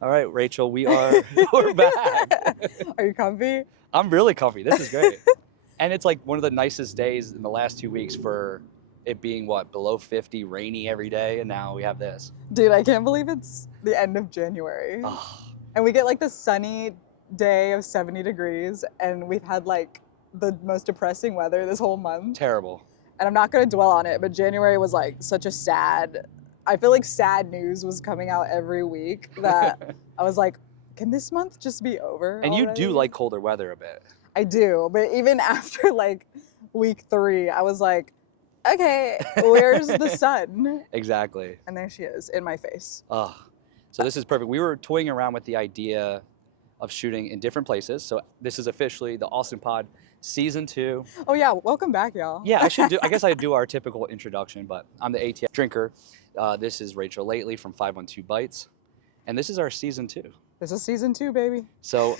All right, Rachel, we're back. Are you comfy? I'm really comfy. This is great. And it's like one of the nicest days in the last 2 weeks for it being below 50, rainy every day, and now we have this. Dude, I can't believe it's the end of January. Oh, And we get like the sunny day of 70 degrees, and we've had like the most depressing weather this whole month. terrible. And I'm not going to dwell on it, but January was like such a I feel like sad news was coming out every week that I was like, can this month just be over? And already? you do like colder weather a bit. I do, but even after like week 3, I was like, okay, where's the sun? Exactly. And there she is in my face. Oh, so this is perfect. We were toying around with the idea of shooting in different places. So this is officially the Austin Pod Season 2. Oh yeah, welcome back, y'all. Yeah, I guess I do our typical introduction, but I'm the ATF drinker. This is Rachel Lately from 512 Bites. And this is our Season 2. This is Season 2, baby. So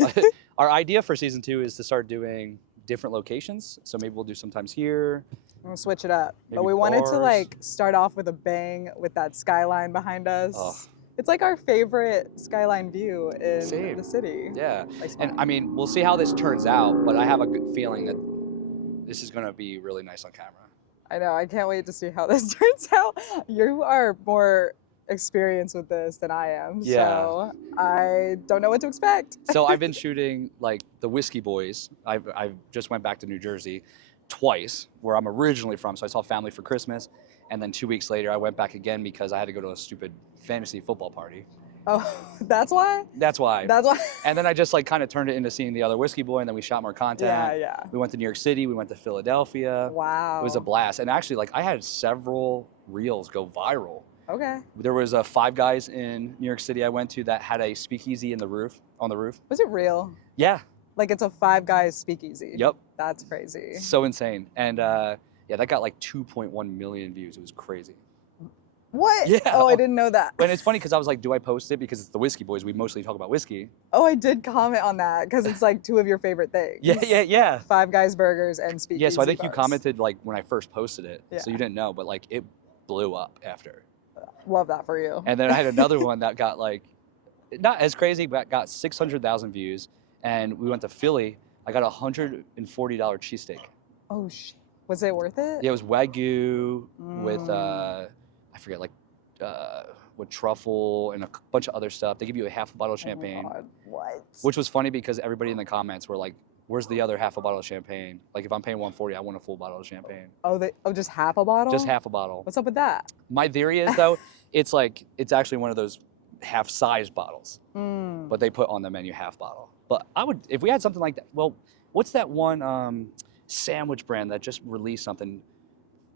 our idea for Season 2 is to start doing different locations. So maybe we'll do sometimes here. We'll switch it up. Maybe But we wanted to bars. like start off with a bang with that skyline behind us. Oh. It's like our favorite skyline view in Same. the city. Yeah. Like, And I mean, we'll see how this turns out, but I have a good feeling that this is going to be really nice on camera. I know, I can't wait to see how this turns out. You are more experienced with this than I am, Yeah. so I don't know what to expect. So I've been shooting like the Whiskey Boys. I've just went back to New Jersey twice, where I'm originally from. So I saw family for Christmas, and then 2 weeks later I went back again because I had to go to a stupid fantasy football party. Oh, that's why? That's why. That's why? And then I just like kind of turned it into seeing the other Whiskey Boy, and then we shot more content. Yeah. We went to New York City. We went to Philadelphia. Wow. It was a blast. And actually, like I had several reels go viral. Okay. There was a Five Guys in New York City I went to that had a speakeasy on the roof. Was it real? Yeah. Like it's a Five Guys speakeasy? Yep. That's crazy. So insane. And yeah, that got like 2.1 million views. It was crazy. What? Yeah. Oh, I didn't know that. And it's funny because I was like, do I post it? Because it's the Whiskey Boys. We mostly talk about whiskey. Oh, I did comment on that because it's like 2 of your favorite things. Yeah. Five Guys burgers and speakeasy Yeah, so I think you bars. commented like when I first posted it. Yeah. So you didn't know, but like it blew up after. Love that for you. And then I had another one that got like, not as crazy, but got 600,000 views. And we went to Philly. I got a $140 cheesesteak. Oh, shit. Was it worth it? Yeah, it was Wagyu with, I forget, like, with truffle and a bunch of other stuff. They give you a half a bottle of champagne. Oh, God. What? Which was funny because everybody in the comments were like, where's the other half a bottle of champagne? Like, if I'm paying $140, I want a full bottle of champagne. Oh, just half a bottle? Just half a bottle. What's up with that? My theory is, though, it's actually one of those half-size bottles. But they put on the menu half bottle. But I would, if we had something like that, well, what's that one sandwich brand that just released something?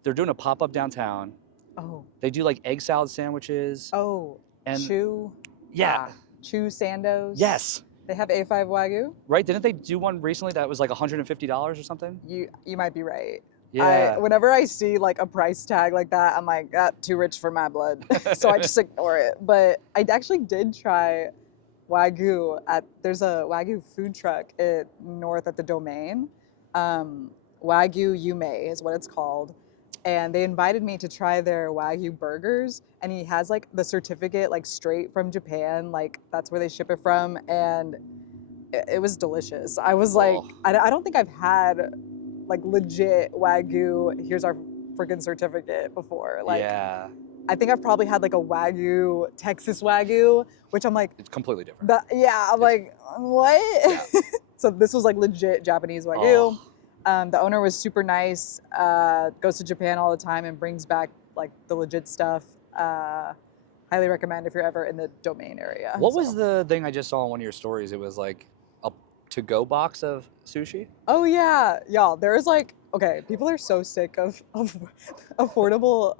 They're doing a pop-up downtown. Oh. They do like egg salad sandwiches. Oh. And Chew. yeah. Chew Sandos. Yes. They have A5 Wagyu. Right? Didn't they do one recently that was like $150 or something? You might be right. Yeah. Whenever I see like a price tag like that, I'm like, too rich for my blood. So I just ignore it. But I actually did try Wagyu there's a Wagyu food truck north at the Domain. Wagyu Yume is what it's called. And they invited me to try their Wagyu burgers. And he has like the certificate like straight from Japan. Like that's where they ship it from. And it was delicious. I was like, I don't think I've had like legit Wagyu, here's our freaking certificate before. Like, yeah. I think I've probably had like a Wagyu, Texas Wagyu, which I'm like, It's completely different. I'm like, what? Yeah. So this was like legit Japanese Wagyu. The owner was super nice, goes to Japan all the time and brings back like the legit stuff. Highly recommend if you're ever in the Domain area. What was the thing I just saw on one of your stories? It was like a to-go box of sushi? Oh yeah, y'all, there's like, okay, people are so sick of affordable,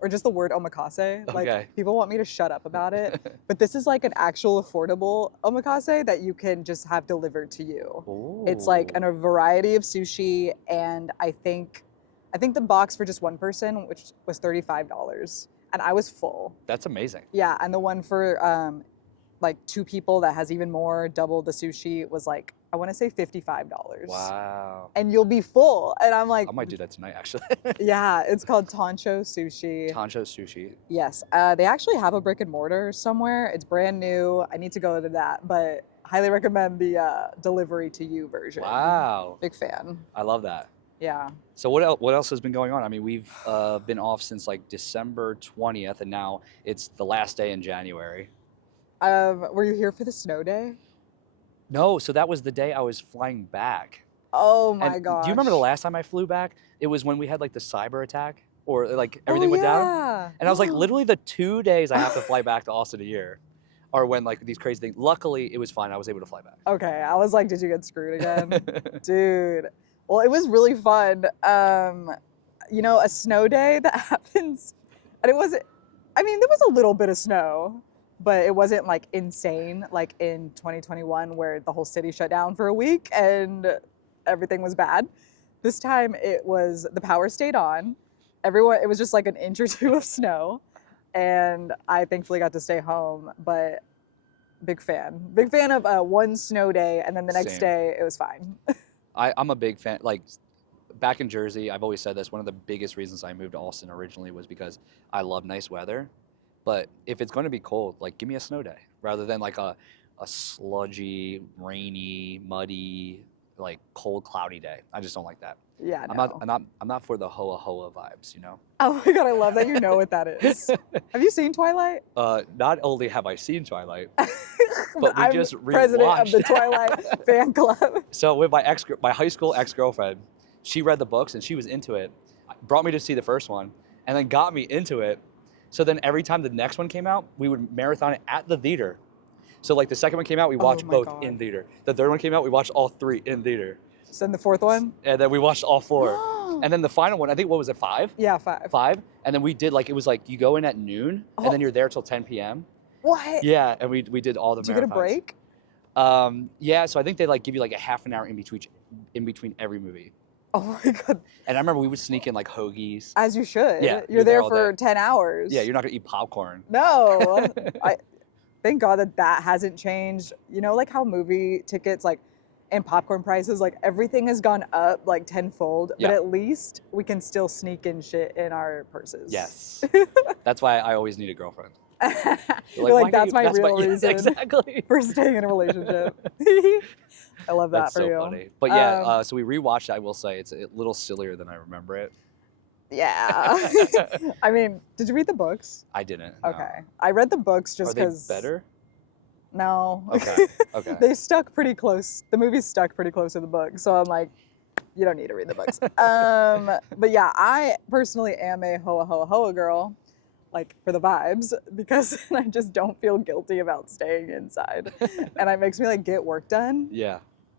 or just the word omakase. Like, Okay. people want me to shut up about it, but this is like an actual affordable omakase that you can just have delivered to you. Ooh. It's like a variety of sushi, and I think the box for just one person, which was $35, and I was full. That's amazing. Yeah, and the one for like 2 people that has even more, double the sushi was like, I want to say $55. Wow. And you'll be full. And I'm like, I might do that tonight, actually. yeah, it's called Tancho Sushi. Tancho Sushi. Yes, they actually have a brick and mortar somewhere. It's brand new. I need to go to that, but highly recommend the delivery to you version. Wow. Big fan. I love that. Yeah. So what else has been going on? I mean, we've been off since like December 20th, and now it's the last day in January. Were you here for the snow day? No, so that was the day I was flying back. Oh my And gosh. do you remember the last time I flew back? It was when we had like the cyber attack, or like everything went down. And I was like, literally the 2 days I have to fly back to Austin a year are when like these crazy things. Luckily, it was fine. I was able to fly back. Okay, I was like, did you get screwed again? Dude. Well, it was really fun. You know, a snow day that happens, and it wasn't, I mean, there was a little bit of snow, but it wasn't like insane like in 2021 where the whole city shut down for a week and everything was bad. This time the power stayed on. It was just like an inch or two of snow, and I thankfully got to stay home, but big fan of one snow day, and then the next Same. day it was fine. I'm a big fan. Like back in Jersey, I've always said this. One of the biggest reasons I moved to Austin originally was because I love nice weather. But if it's going to be cold, like give me a snow day rather than like a sludgy, rainy, muddy, like cold, cloudy day. I just don't like that. Yeah, I'm not for the hoa hoa vibes, you know. Oh my god, I love that you know what that is. Have you seen Twilight? Not only have I seen Twilight, but we I'm just president of the rewatched. Twilight fan club. So with my high school ex-girlfriend, she read the books and she was into it. Brought me to see the first one, and then got me into it. So then every time the next one came out, we would marathon it at the theater. So like the second one came out, we watched both in theater. The third one came out, we watched all 3 in theater. So then the fourth one? And then we watched all 4. And then the final one, I think, what was it, 5? Yeah, 5. 5. And then we did like, it was like you go in at noon and then you're there till 10 p.m. What? Yeah, and we did all the marathons. Did you get a break? Yeah, so I think they like give you like a half an hour in between every movie. Oh my god. And I remember we would sneak in like hoagies. As you should. Yeah, You're there all for day. 10 hours. Yeah, you're not gonna eat popcorn. No. Thank God that hasn't changed. You know, like how movie tickets like and popcorn prices, like everything has gone up like tenfold, Yeah. but at least we can still sneak in shit in our purses. Yes. That's why I always need a girlfriend. You're like, why that's can't my real yeah, reason exactly. for staying in a relationship. I love that That's for so you. funny. But yeah, so we rewatched it. I will say it's a little sillier than I remember it. Yeah. I mean, did you read the books? I didn't. No. Okay. I read the books just Are they because. better? No. Okay. Okay. They stuck pretty close. The movie stuck pretty close to the book. So I'm like, you don't need to read the books. But yeah, I personally am a hoa hoa hoa girl, like for the vibes, because I just don't feel guilty about staying inside. And it makes me like get work done. Yeah.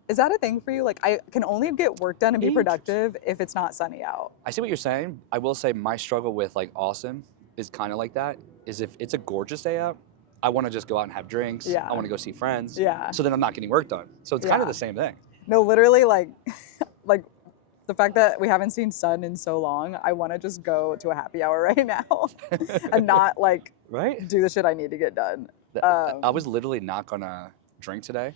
Is that a thing for you? Like I can only get work done and be productive if it's not sunny out. I see what you're saying. I will say my struggle with like Austin is kind of like that. Is if it's a gorgeous day out, I want to just go out and have drinks. Yeah. I want to go see friends. Yeah. So then I'm not getting work done. So it's kind of the same thing. No, literally like like the fact that we haven't seen sun in so long, I want to just go to a happy hour right now and not like Right? do the shit I need to get done. I was literally not gonna drink today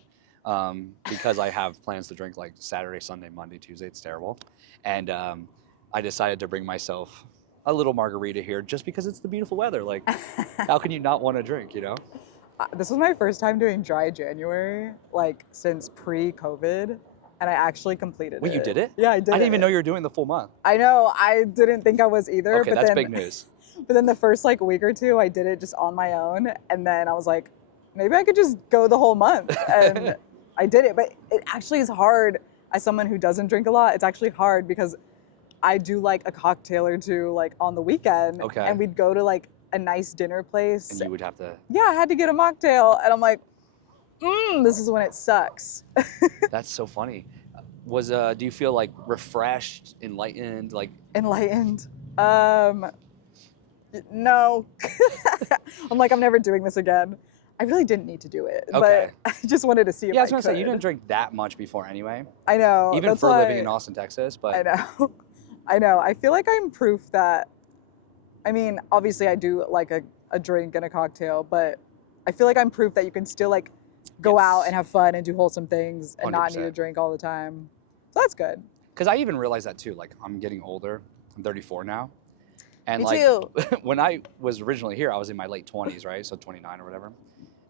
because I have plans to drink like Saturday, Sunday, Monday, Tuesday. It's terrible. And I decided to bring myself a little margarita here just because it's the beautiful weather. Like, how can you not want to drink, you know? This was my first time doing dry January, like since pre-COVID, and I actually completed it. Wait, you did it? Yeah, I did. I didn't even know you were doing the full month. I know. I didn't think I was either. Okay, but that's then, big news. But then the first like week or two, I did it just on my own, and then I was like, maybe I could just go the whole month, and I did it. But it actually is hard as someone who doesn't drink a lot. It's actually hard because I do like a cocktail or two like on the weekend, Okay. and we'd go to like a nice dinner place. And you would have to. Yeah, I had to get a mocktail, and I'm like, this is when it sucks. That's so funny. Do you feel like refreshed, enlightened, like? Enlightened. No. I'm like, I'm never doing this again. I really didn't need to do it, Okay. but I just wanted to see if Yeah, I I was gonna say you could. didn't drink that much before anyway. I know. Even that's for why- living in Austin, Texas, but I know. I know. I feel like I'm proof that, I mean, obviously I do like a drink and a cocktail, but I feel like I'm proof that you can still like go Yes. out and have fun and do wholesome things and not need 100%. to drink all the time. So that's good. Because I even realized that too. Like, I'm getting older. I'm 34 now. And Me like, too. when I was originally here, I was in my late 20s, right? So 29 or whatever.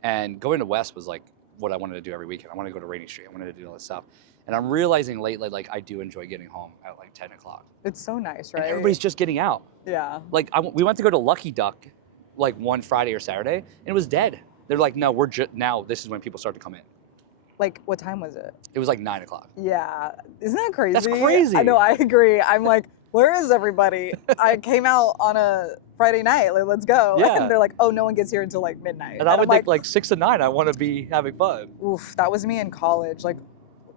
And going to West was like what I wanted to do every weekend. I wanted to go to Rainy Street. I wanted to do all this stuff. And I'm realizing lately, like, I do enjoy getting home at like 10 o'clock. It's so nice, And right? everybody's just getting out. Yeah. Like, we went to go to Lucky Duck like one Friday or Saturday, and it was dead. They're like, no, now this is when people start to come in. Like, what time was it? It was like 9 o'clock. Yeah. Isn't that crazy? That's crazy. I know, I agree. I'm like, where is everybody? I came out on a Friday night, like, let's go. Yeah. And they're like, oh, no one gets here until like midnight. And I I'm would think like 6 to 9, I want to be having fun. oof, that was me in college. Like,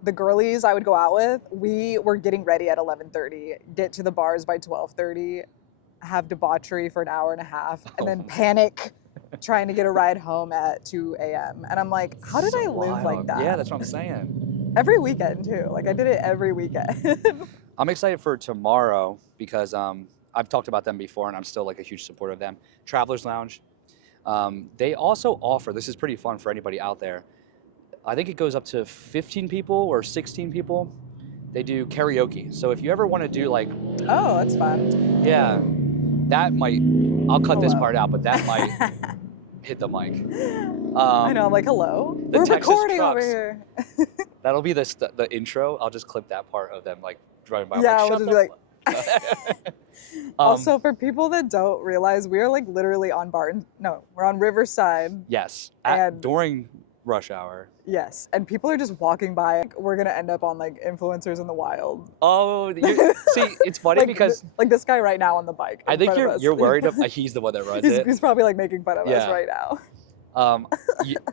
the girlies I would go out with, we were getting ready at 11:30, get to the bars by 12:30, have debauchery for an hour and a half, and then panic trying to get a ride home at 2 a.m. And I'm like, how did I So live like wild. that? Yeah, that's what I'm saying. Every weekend too. Like, I did it every weekend. I'm excited for tomorrow because I've talked about them before and I'm still like a huge supporter of them. Travelers Lounge. They also offer, this is pretty fun for anybody out there. I think it goes up to 15 people or 16 people. They do karaoke. So if you ever want to do like, Oh, that's fun. yeah, that might, I'll cut this Hello. part out, but that might hit the mic. I know, I'm like, hello? the We're Texas recording over trucks. here. That'll be the intro. I'll just clip that part of them like driving by. I'm Yeah, like, we'll "Shut just be the fuck." Also, for people that don't realize, we are like literally on we're on Riverside. Yes, And- during rush hour. Yes, and people are just walking by. We're gonna end up on like influencers in the wild. Oh, see, it's funny Like, because like this guy right now on the bike. I in think front of us. you're worried. He's the one that runs it. He's probably like making fun of us Yeah. right now.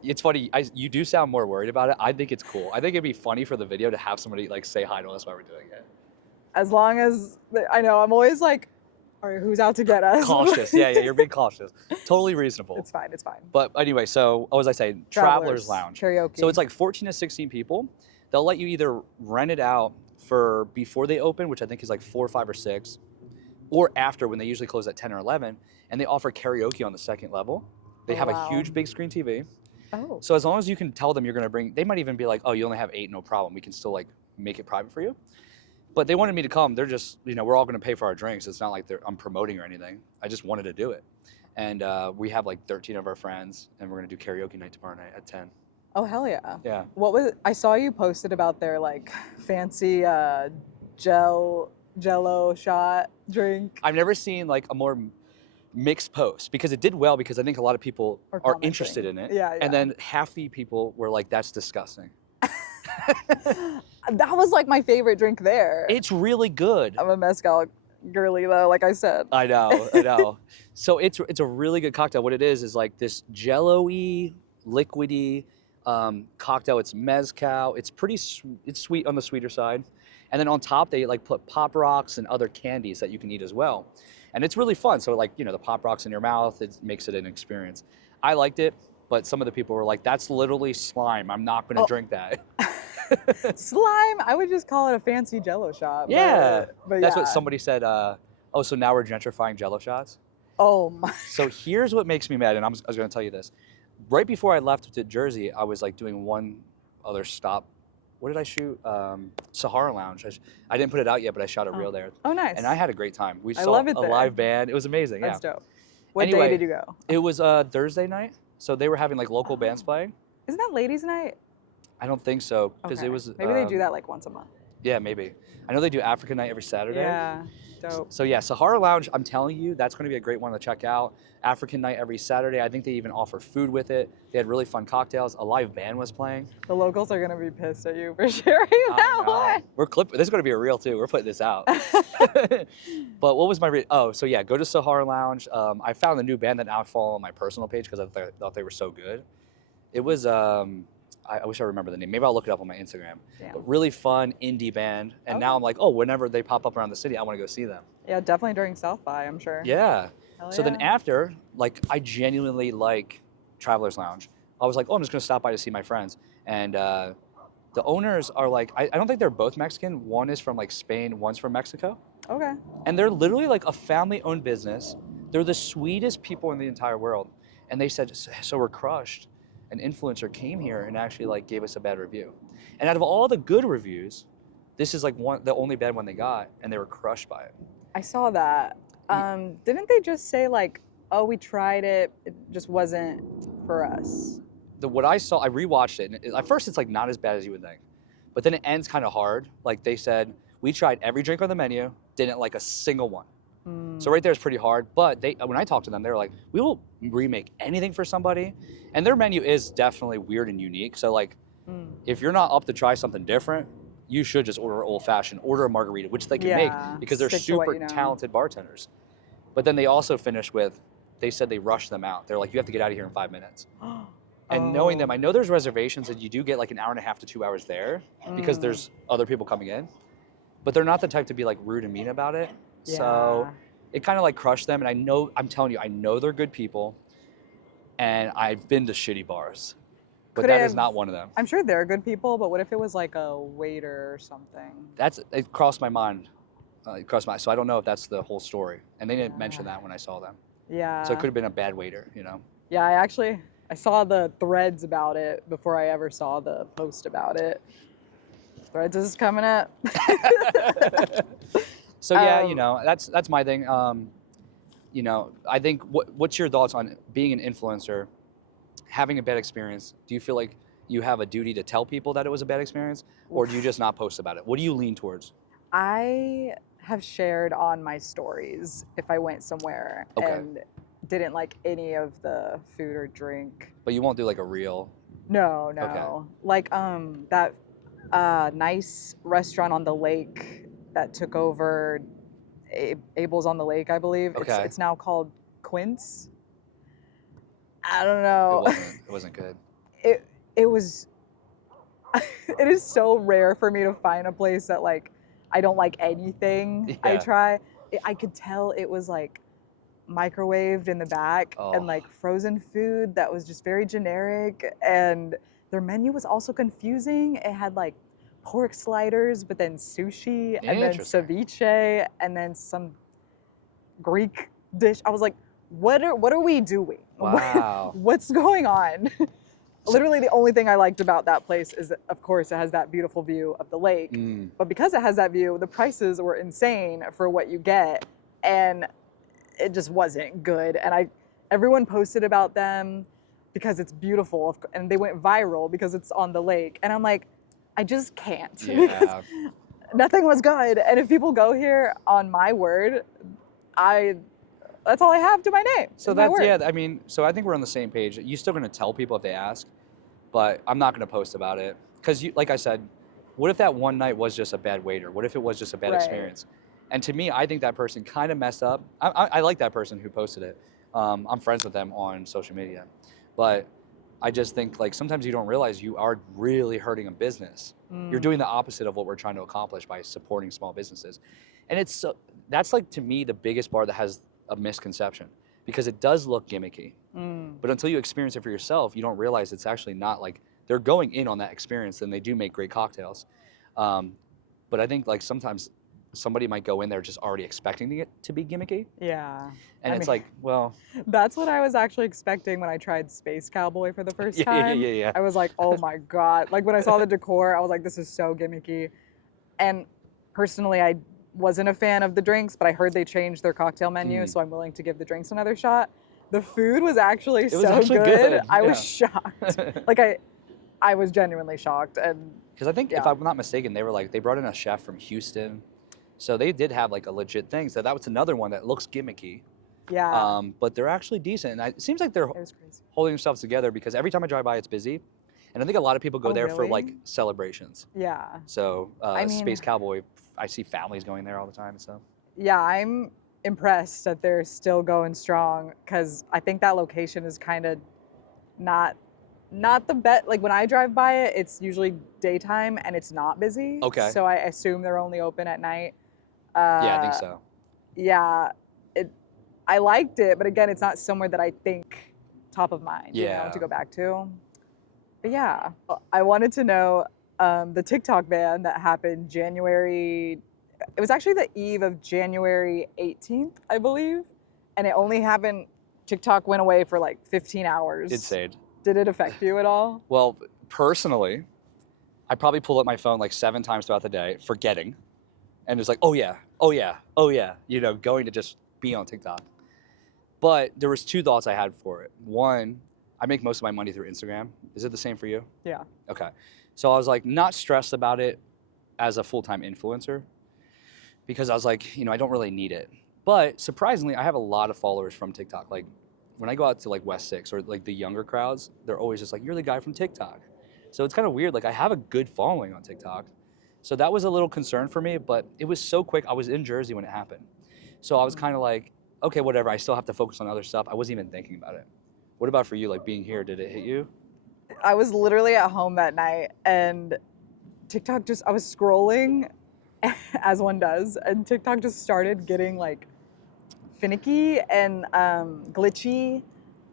It's funny. You do sound more worried about it. I think it's cool. I think it'd be funny for the video to have somebody like say hi to us while we're doing it. As long as I know, I'm always like, all right, who's out to get us? Cautious. Yeah, you're being cautious. Totally reasonable. It's fine. It's fine. But anyway, so what was I saying? Travelers Lounge. Karaoke. So it's like 14 to 16 people. They'll let you either rent it out for before they open, which I think is like 4, 5, or 6, or after when they usually close at 10 or 11. And they offer karaoke on the second level. They have wow. a huge big screen TV. Oh. So as long as you can tell them you're going to bring, they might even be like, oh, you only have 8, no problem. We can still like make it private for you. But they wanted me to come. They're just, we're all going to pay for our drinks. It's not like I'm promoting or anything. I just wanted to do it. And we have like 13 of our friends, and we're going to do karaoke night tomorrow night at 10. Oh, hell yeah. Yeah. I saw you posted about their like fancy Jello shot drink. I've never seen like a more mixed post because it did well because I think a lot of people Or are commenting. interested in it. Yeah, yeah. And then half the people were like, that's disgusting. That was like my favorite drink there. It's really good. I'm a mezcal girly though, like I said. I know. So it's a really good cocktail. What it is like this jello-y, liquidy cocktail. It's mezcal. It's it's sweet on the sweeter side. And then on top, they like put Pop Rocks and other candies that you can eat as well. And it's really fun. So like, the Pop Rocks in your mouth, it makes it an experience. I liked it, but some of the people were like, that's literally slime. I'm not going to drink that. Slime? I would just call it a fancy Jello shot. Yeah. but That's yeah. what somebody said. Oh, so now we're gentrifying Jello shots? Oh my. So here's what makes me mad, and I was going to tell you this. Right before I left to Jersey, I was like doing one other stop. What did I shoot? Sahara Lounge. I didn't put it out yet, but I shot a reel there. Oh, nice. And I had a great time. We I saw love it a there. live band. It was amazing. That's yeah. dope. What Anyway, day did you go? It was Thursday night, so they were having like local bands playing. Isn't that ladies' night? I don't think so because Okay. it was. Maybe they do that like once a month. Yeah, maybe. I know they do Africa Night every Saturday. Yeah, dope. So yeah, Sahara Lounge, I'm telling you, that's going to be a great one to check out. African Night every Saturday. I think they even offer food with it. They had really fun cocktails. A live band was playing. The locals are gonna be pissed at you for sharing I that know. one. We're clipping. This is going to be a reel too. We're putting this out. But what was my? Oh, so yeah, go to Sahara Lounge. I found a new band that now I follow on my personal page because I thought they were so good. It was. I wish I remember the name. Maybe I'll look it up on my Instagram. Yeah. But really fun indie band. And now Okay. I'm like, oh, whenever they pop up around the city, I want to go see them. Yeah, definitely during South by, I'm sure. Yeah. Hell So then yeah. after, like, I genuinely like Travelers Lounge. I was like, oh, I'm just going to stop by to see my friends. And the owners are like, I don't think they're both Mexican. One is from like Spain, one's from Mexico. Okay. And they're literally like a family-owned business. They're the sweetest people in the entire world. And they said, so we're crushed. An influencer came here and actually like gave us a bad review. And out of all the good reviews, this is like the only bad one they got, and they were crushed by it. I saw that. Didn't they just say like, oh, we tried it, it just wasn't for us? What I saw, I rewatched it, and at first it's like not as bad as you would think, but then it ends kind of hard. Like they said, we tried every drink on the menu, didn't like a single one. So right there is pretty hard. But when I talked to them, they were like, we will remake anything for somebody, and their menu is definitely weird and unique. So like, if you're not up to try something different, you should just order old fashioned, order a margarita, which they can make because they're super talented bartenders. But then they also finished with, they said they rushed them out. They're like, you have to get out of here in 5 minutes. And knowing them, I know there's reservations and you do get like an hour and a half to 2 hours there because there's other people coming in, but they're not the type to be like rude and mean about it. So it kind of like crushed them. And I'm telling you, I know they're good people, and I've been to shitty bars, but that is not one of them. I'm sure they're good people, but what if it was like a waiter or something? It crossed my mind. So I don't know if that's the whole story. And they didn't mention that when I saw them. Yeah. So it could have been a bad waiter, you know? Yeah, I saw the threads about it before I ever saw the post about it. Threads is coming up. So yeah, you know, that's my thing. You know, I think what's your thoughts on being an influencer, having a bad experience? Do you feel like you have a duty to tell people that it was a bad experience, or do you just not post about it? What do you lean towards? I have shared on my stories if I went somewhere and didn't like any of the food or drink. But you won't do like a reel? No. Okay. Like that nice restaurant on the lake that took over Abel's on the Lake, I believe. Okay. It's now called Quince. I don't know. It wasn't good. It was. It is so rare for me to find a place that like I don't like anything I try. I could tell it was like microwaved in the back and like frozen food that was just very generic, and their menu was also confusing. It had like pork sliders, but then sushi, and then ceviche, and then some Greek dish. I was like, what are we doing? Wow. What's going on? Literally the only thing I liked about that place is that, of course, it has that beautiful view of the lake. But because it has that view, the prices were insane for what you get, and it just wasn't good. And everyone posted about them because it's beautiful, and they went viral because it's on the lake. And I'm like, I just can't because nothing was good. And if people go here, on my word, that's all I have to my name. So I mean, so I think we're on the same page. You're still going to tell people if they ask, but I'm not going to post about it because, like I said, what if that one night was just a bad waiter? What if it was just a bad experience? And to me, I think that person kind of messed up. I like that person who posted it. I'm friends with them on social media, but I just think like sometimes you don't realize you are really hurting a business. You're doing the opposite of what we're trying to accomplish by supporting small businesses. And that's like, to me, the biggest part that has a misconception, because it does look gimmicky. But until you experience it for yourself, you don't realize it's actually not like they're going in on that experience, and they do make great cocktails. But I think like sometimes somebody might go in there just already expecting it to be gimmicky. Yeah. And it's like, well. That's what I was actually expecting when I tried Space Cowboy for the first time. Yeah. I was like, oh my God. Like when I saw the decor, I was like, this is so gimmicky. And personally, I wasn't a fan of the drinks, but I heard they changed their cocktail menu, so I'm willing to give the drinks another shot. The food was actually good. I was shocked. Like I was genuinely shocked. And because I think if I'm not mistaken, they brought in a chef from Houston. So they did have like a legit thing. So that was another one that looks gimmicky. Yeah. But they're actually decent. And it seems like they're holding themselves together, because every time I drive by, it's busy. And I think a lot of people go there for like celebrations. Yeah. So Space Cowboy, I see families going there all the time and stuff. Yeah, I'm impressed that they're still going strong, because I think that location is kind of not the best. Like when I drive by it, it's usually daytime and it's not busy. Okay. So I assume they're only open at night. Yeah, I think so. Yeah, I liked it, but again, it's not somewhere that I think top of mind, you know, to go back to. But yeah, I wanted to know the TikTok ban that happened it was actually the eve of January 18th, I believe. And it only happened TikTok went away for like 15 hours. Insane. Did it affect you at all? Well, personally, I probably pull up my phone like 7 times throughout the day, forgetting, and it's like, oh yeah, oh yeah, oh yeah, you know, going to just be on TikTok. But there was 2 thoughts I had for it. One, I make most of my money through Instagram. Is it the same for you? Yeah. Okay. So I was like not stressed about it as a full-time influencer because I was like, you know, I don't really need it. But surprisingly, I have a lot of followers from TikTok. Like when I go out to like West 6 or like the younger crowds, they're always just like, you're the guy from TikTok. So it's kind of weird. Like I have a good following on TikTok. So that was a little concern for me, but it was so quick. I was in Jersey when it happened. So I was kind of like, okay, whatever. I still have to focus on other stuff. I wasn't even thinking about it. What about for you? Like being here, did it hit you? I was literally at home that night and TikTok I was scrolling as one does, and TikTok just started getting like finicky and glitchy.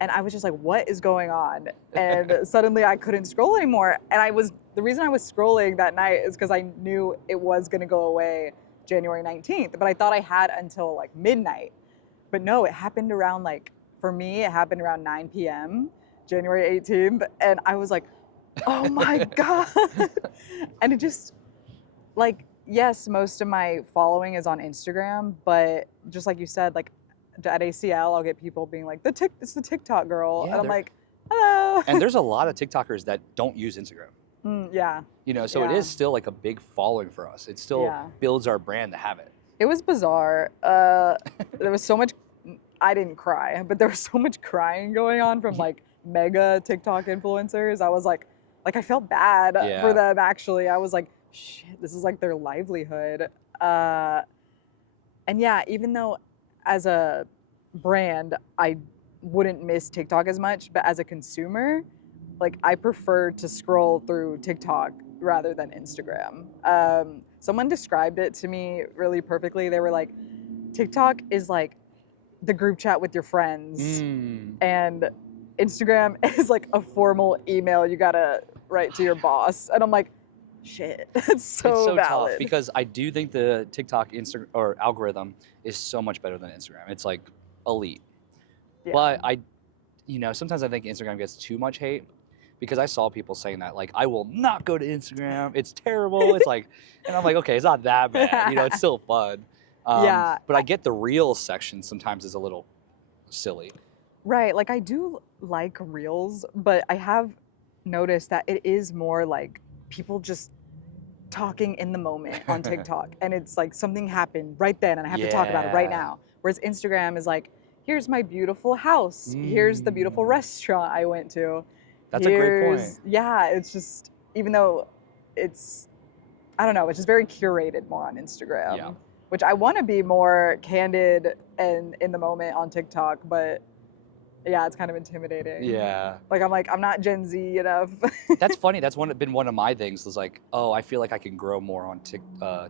And I was just like, what is going on? And suddenly I couldn't scroll anymore. And the reason I was scrolling that night is because I knew it was going to go away January 19th, but I thought I had until like midnight. But no, it happened around for me, it happened around 9 p.m., January 18th. And I was like, oh my God. And it just, like, yes, most of my following is on Instagram, but just like you said, like at ACL, I'll get people being like, it's the TikTok girl. Yeah, and I'm like, hello. And there's a lot of TikTokers that don't use Instagram. Yeah. You know, so Yeah. it is still like a big following for us. It still builds our brand to have it. It was bizarre. There was so much, I didn't cry, but there was so much crying going on from like mega TikTok influencers. I was like I felt bad for them actually. I was like, shit, this is like their livelihood. And yeah, even though as a brand, I wouldn't miss TikTok as much, but as a consumer, like I prefer to scroll through TikTok rather than Instagram. Someone described it to me really perfectly. They were like, TikTok is like the group chat with your friends, and Instagram is like a formal email you gotta write to your boss. And I'm like, shit, it's so valid. Tough because I do think the TikTok or algorithm is so much better than Instagram. It's like elite. Yeah. But sometimes I think Instagram gets too much hate because I saw people saying that, like, I will not go to Instagram. It's terrible. It's like, and I'm like, okay, it's not that bad. You know, it's still fun. Yeah. But I get the Reels section sometimes is a little silly. Right. Like I do like Reels, but I have noticed that it is more like people just talking in the moment on TikTok. And it's like something happened right then and I have to talk about it right now. Whereas Instagram is like, here's my beautiful house. Here's the beautiful restaurant I went to. That's a great point. Yeah, it's just, even though it's, I don't know, it's just very curated more on Instagram. Yeah. Which I want to be more candid and in the moment on TikTok, but yeah, it's kind of intimidating. Yeah. Like I'm not Gen Z enough. That's funny. That's been one of my things. Was like, oh, I feel like I can grow more on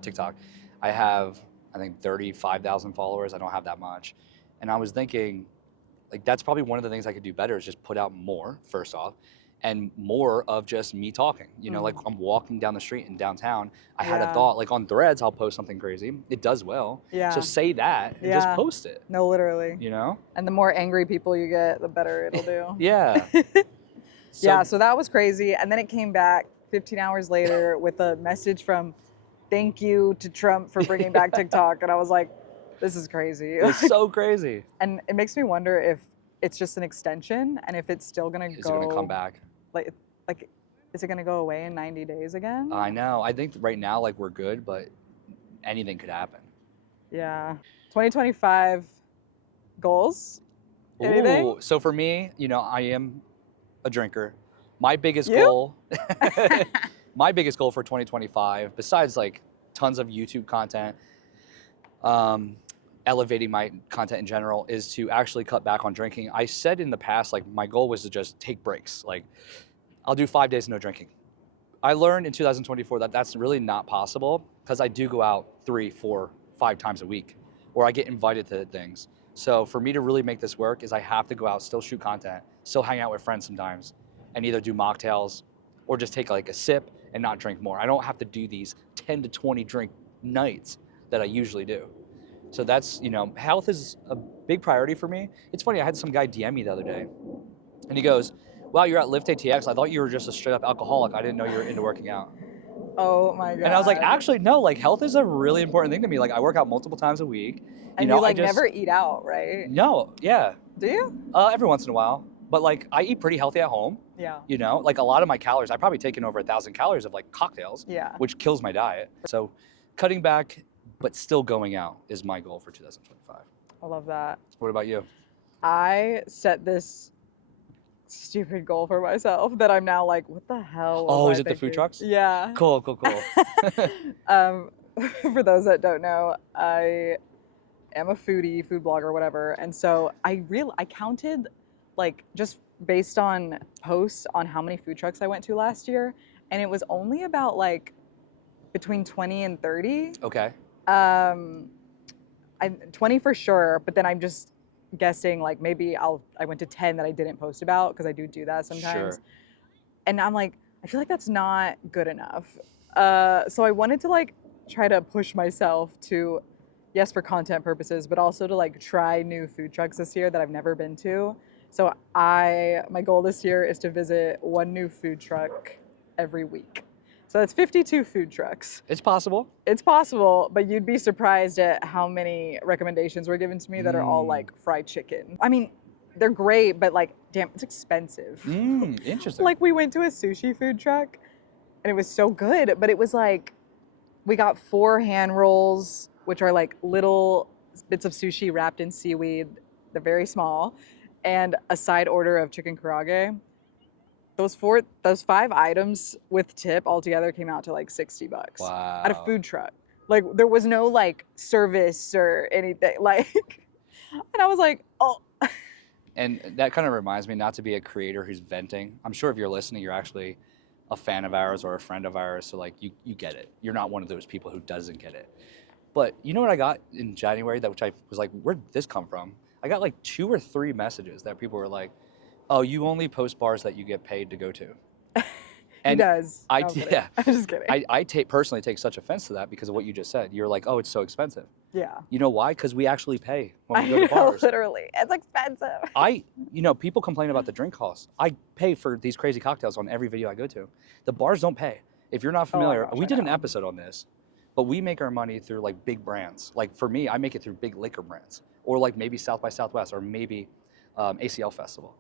TikTok. I have, I think, 35,000 followers. I don't have that much, and I was thinking, like, that's probably one of the things I could do better is just put out more, first off, and more of just me talking. You know, like I'm walking down the street in downtown. I had a thought, like on Threads, I'll post something crazy. It does well. Yeah. So say that and just post it. No, literally. You know? And the more angry people you get, the better it'll do. Yeah. So that was crazy. And then it came back 15 hours later with a message from thank you to Trump for bringing back TikTok. And I was like, this is crazy. It's so crazy. And it makes me wonder if it's just an extension and if it's still going to go. Is it going to come back? Like, is it going to go away in 90 days again? I know. I think right now, like, we're good, but anything could happen. Yeah. 2025 goals? Anything? Ooh, so for me, you know, I am a drinker. My biggest goal, my biggest goal for 2025, besides like tons of YouTube content, elevating my content in general, is to actually cut back on drinking. I said in the past, like, my goal was to just take breaks. Like, I'll do 5 days no drinking. I learned in 2024 that that's really not possible because I do go out 3, 4, 5 times a week, or I get invited to things. So for me to really make this work is I have to go out, still shoot content, still hang out with friends sometimes, and either do mocktails or just take like a sip and not drink more. I don't have to do these 10 to 20 drink nights that I usually do. So that's, health is a big priority for me. It's funny, I had some guy DM me the other day, and he goes, wow, you're at Lift ATX. I thought you were just a straight up alcoholic. I didn't know you were into working out. Oh my God. And I was like, actually, no, like health is a really important thing to me. Like I work out multiple times a week. And you like never eat out, right? No, yeah. Do you? Every once in a while. But like I eat pretty healthy at home. Yeah. Like a lot of my calories, I've probably taken over 1,000 calories of like cocktails, which kills my diet. So cutting back, but still going out is my goal for 2025. I love that. What about you? I set this stupid goal for myself that I'm now like, what the hell? Oh, is it the food trucks? Yeah. Cool. For those that don't know, I am a foodie, food blogger, whatever. And so I counted like just based on posts on how many food trucks I went to last year. And it was only about like between 20 and 30. Okay. 20 for sure, but then I'm just guessing like maybe I went to 10 that I didn't post about because I do that sometimes. Sure. And I'm like, I feel like that's not good enough. So I wanted to like try to push myself to, yes, for content purposes, but also to like try new food trucks this year that I've never been to. So my goal this year is to visit one new food truck every week. So that's 52 food trucks. It's possible. It's possible, but you'd be surprised at how many recommendations were given to me that are all like fried chicken. I mean, they're great, but like, damn, it's expensive. Interesting. Like we went to a sushi food truck and it was so good, but it was like, we got 4 hand rolls, which are like little bits of sushi wrapped in seaweed. They're very small, and a side order of chicken karaage. Those 5 items with tip altogether came out to like $60 wow. At a food truck. Like there was no like service or anything like, and I was like, oh. And that kind of reminds me not to be a creator who's venting. I'm sure if you're listening, you're actually a fan of ours or a friend of ours. So like you get it. You're not one of those people who doesn't get it. But you know what I got in January which I was like, where'd this come from? I got like 2 or 3 messages that people were like, oh, you only post bars that you get paid to go to. And he does. I'm just kidding. I personally take such offense to that because of what you just said. You're like, oh, it's so expensive. Yeah. You know why? Because we actually pay when we go to bars. Literally, it's expensive. People complain about the drink costs. I pay for these crazy cocktails on every video I go to. The bars don't pay. If you're not familiar, we did an episode on this, but we make our money through like big brands. Like for me, I make it through big liquor brands, or like maybe South by Southwest, or maybe ACL Festival.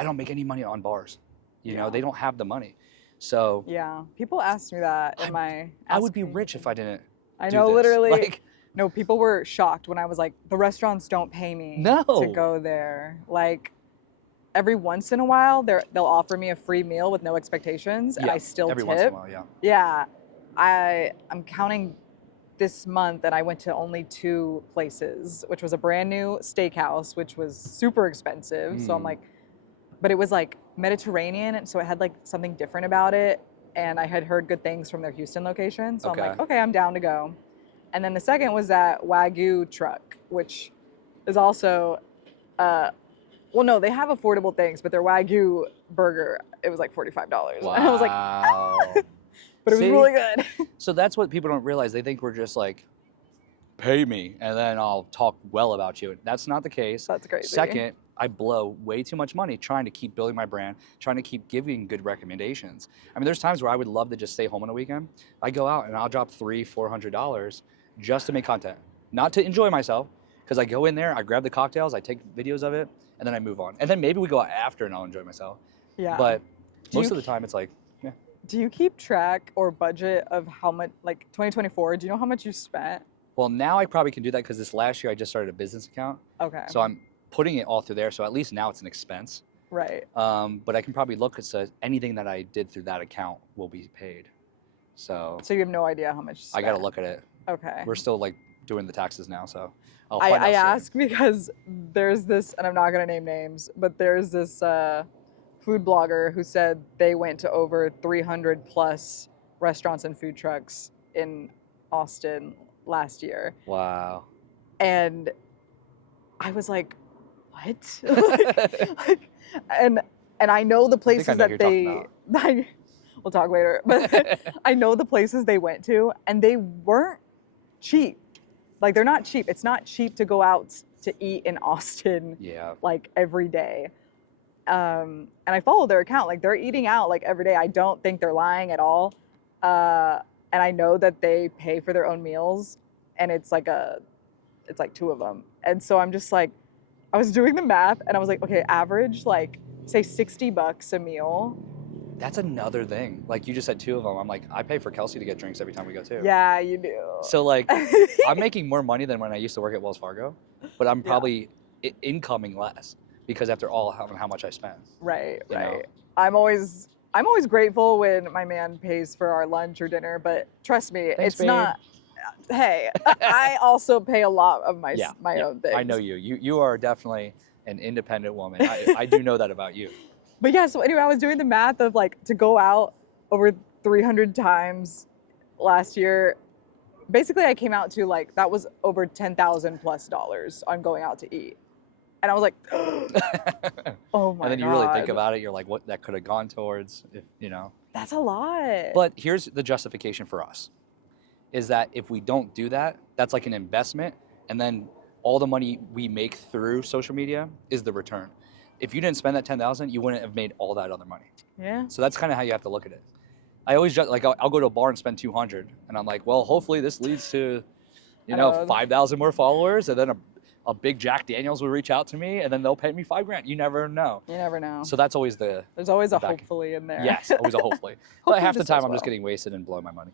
I don't make any money on bars. You know, they don't have the money. So yeah, people asked me that in my. I would be rich if I didn't. I know, literally. No, people were shocked when I was like, the restaurants don't pay me to go there. Like, every once in a while, they'll offer me a free meal with no expectations, and I still every tip. Once in a while, yeah. Yeah, I'm counting this month, and I went to only 2 places, which was a brand new steakhouse, which was super expensive. So I'm like, but it was like Mediterranean, and so it had like something different about it. And I had heard good things from their Houston location. So I'm like, okay, I'm down to go. And then the second was that Wagyu truck, which is also, well, no, they have affordable things, but their Wagyu burger, it was like $45. Wow. And I was like, ah! But it was really good. So that's what people don't realize. They think we're just like, pay me, and then I'll talk well about you. That's not the case. That's crazy. Second, I blow way too much money trying to keep building my brand, trying to keep giving good recommendations. I mean, there's times where I would love to just stay home on a weekend. I go out and I'll drop $300-400 just to make content, not to enjoy myself, because I go in there, I grab the cocktails, I take videos of it, and then I move on. And then maybe we go out after and I'll enjoy myself. Yeah. But most of the time it's like, yeah. Do you keep track or budget of how much, like 2024, do you know how much you spent? Well, now I probably can do that because this last year I just started a business account. Okay. So I'm putting it all through there. So at least now it's an expense. Right. But I can probably look at anything that I did through that account will be paid. So you have no idea how much you spent. I got to look at it. Okay. We're still like doing the taxes now, so I'll find out I soon. ask because there's this, and I'm not going to name names, but there's this food blogger who said they went to over 300 plus restaurants and food trucks in Austin last year. Wow. And I was like, what? and I know the places that we'll talk later, but I know the places they went to, and they weren't cheap. Like they're not cheap. It's not cheap to go out to eat in Austin Yeah. like every day. And I follow their account. Like they're eating out like every day. I don't think they're lying at all. And I know that they pay for their own meals, and it's like 2 of them. And so I'm just like, I was doing the math, and I was like, okay, average like say $60 a meal. That's another thing. Like you just said 2 of them. I'm like, I pay for Kelsey to get drinks every time we go too. Yeah, you do. So like, I'm making more money than when I used to work at Wells Fargo, but I'm probably incoming less because after all how much I spend. Right, you know? right. I'm always grateful when my man pays for our lunch or dinner, but trust me, Thanks, it's babe. not. Hey, I also pay a lot of my own things. I know you. You are definitely an independent woman. I do know that about you. But yeah, so anyway, I was doing the math of like to go out over 300 times last year. Basically, I came out to like that was over $10,000+ on going out to eat, and I was like, oh my god. And then you really think about it, you're like, what that could have gone towards, if, you know. That's a lot. But here's the justification for us, is that if we don't do that, that's like an investment, and then all the money we make through social media is the return. If you didn't spend that 10,000, you wouldn't have made all that other money. Yeah. So that's kind of how you have to look at it. I always just like I'll go to a bar and spend 200, and I'm like, well, hopefully this leads to, 5,000 more followers, and then a big Jack Daniels will reach out to me, and then they'll pay me $5,000. You never know. You never know. So that's always There's always a hopefully in there. Yes, always a hopefully. But half the time I'm just getting wasted and blowing my money.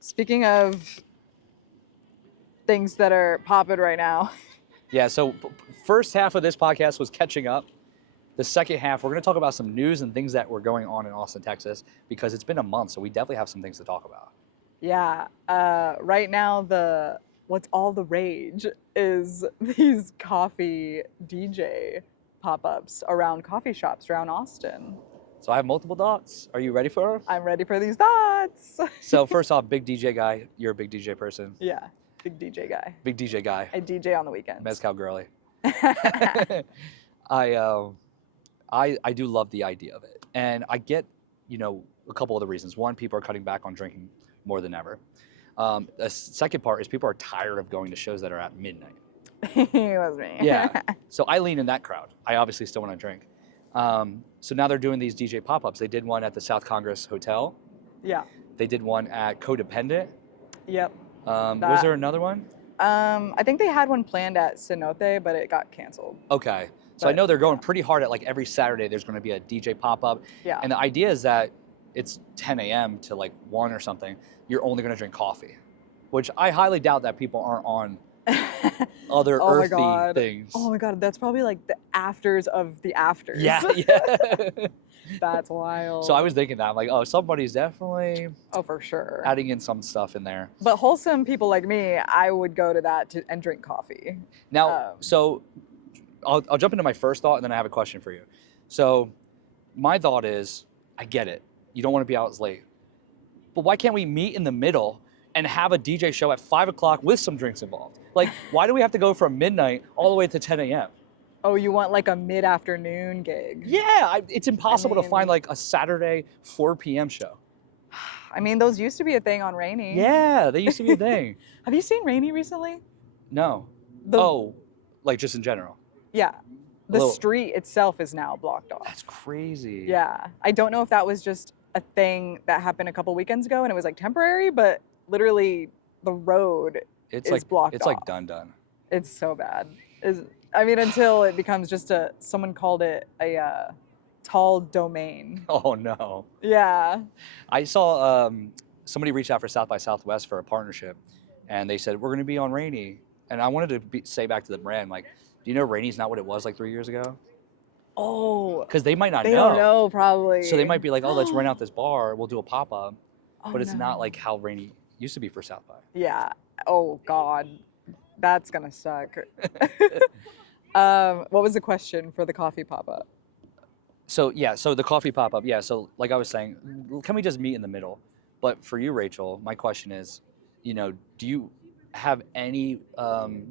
Speaking of things that are popping right now. Yeah, so first half of this podcast was catching up. The second half, we're going to talk about some news and things that were going on in Austin, Texas, because it's been a month, so we definitely have some things to talk about. Yeah, right now what's all the rage is these coffee DJ pop-ups around coffee shops around Austin. So I have multiple thoughts. Are you ready for them? I'm ready for these thoughts. So first off, big DJ guy. You're a big DJ person. Yeah, big DJ guy. Big DJ guy. I DJ on the weekends. Mezcal girly. I do love the idea of it. And I get, a couple of the reasons. One, people are cutting back on drinking more than ever. The second part is people are tired of going to shows that are at midnight. That's me. Yeah. So I lean in that crowd. I obviously still want to drink. So now they're doing these DJ pop-ups. They did one at the South Congress Hotel. Yeah. They did one at Codependent. Yep. Was there another one? I think they had one planned at Cenote, but it got canceled. Okay. So I know they're going pretty hard at like every Saturday there's going to be a DJ pop-up. Yeah. And the idea is that it's 10 a.m. to like 1 or something. You're only going to drink coffee, which I highly doubt that people aren't on other earthy things. Oh my God, that's probably like the afters of the afters. Yeah. That's wild. So I was thinking that. I'm like, oh, somebody's definitely for sure adding in some stuff in there. But wholesome people like me, I would go to that and drink coffee. Now, so I'll jump into my first thought, and then I have a question for you. So my thought is, I get it. You don't want to be out as late. But why can't we meet in the middle and have a DJ show at 5 o'clock with some drinks involved? Like, why do we have to go from midnight all the way to 10 a.m.? Oh, you want like a mid-afternoon gig? Yeah, it's impossible to find like a Saturday 4 p.m. show. I mean, those used to be a thing on Rainy. Yeah, they used to be a thing. Have you seen Rainy recently? No. Like just in general? Yeah. The street itself is now blocked off. That's crazy. Yeah. I don't know if that was just a thing that happened a couple weekends ago and it was like temporary, but literally the road is blocked off. It's like done. It's so bad. Until it becomes just someone called it a tall domain. Oh no. Yeah. I saw somebody reach out for South by Southwest for a partnership, and they said, we're going to be on Rainy. And I wanted to say back to the brand, like, do you know Rainy's not what it was like 3 years ago? Oh. Because they might not know. They don't know, probably. So they might be like, oh, let's rent out this bar. We'll do a pop-up. Oh, but it's not like how Rainy used to be for South by. Yeah. Oh, God. That's going to suck. What was the question for the coffee pop-up? So the coffee pop-up, so like I was saying, can we just meet in the middle? But for you, Rachel, my question is, do you have any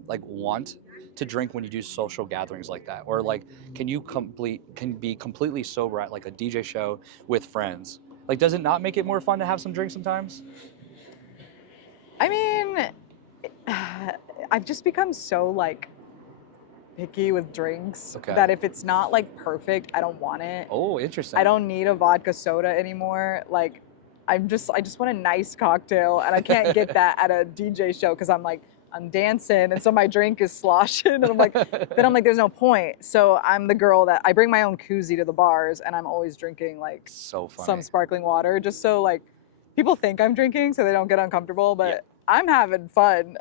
want to drink when you do social gatherings like that? Or like, can be completely sober at like a DJ show with friends? Like, does it not make it more fun to have some drinks sometimes? I mean, I've just become so like picky with drinks Okay. that if it's not like perfect, I don't want it. Oh, interesting. I don't need a vodka soda anymore. Like, I just want a nice cocktail, and I can't get that at a DJ show because I'm dancing, and so my drink is sloshing, and I'm like, there's no point. So I'm the girl that I bring my own koozie to the bars, and I'm always drinking like So funny. some sparkling water, just so like people think I'm drinking, so they don't get uncomfortable. But Yeah. I'm having fun.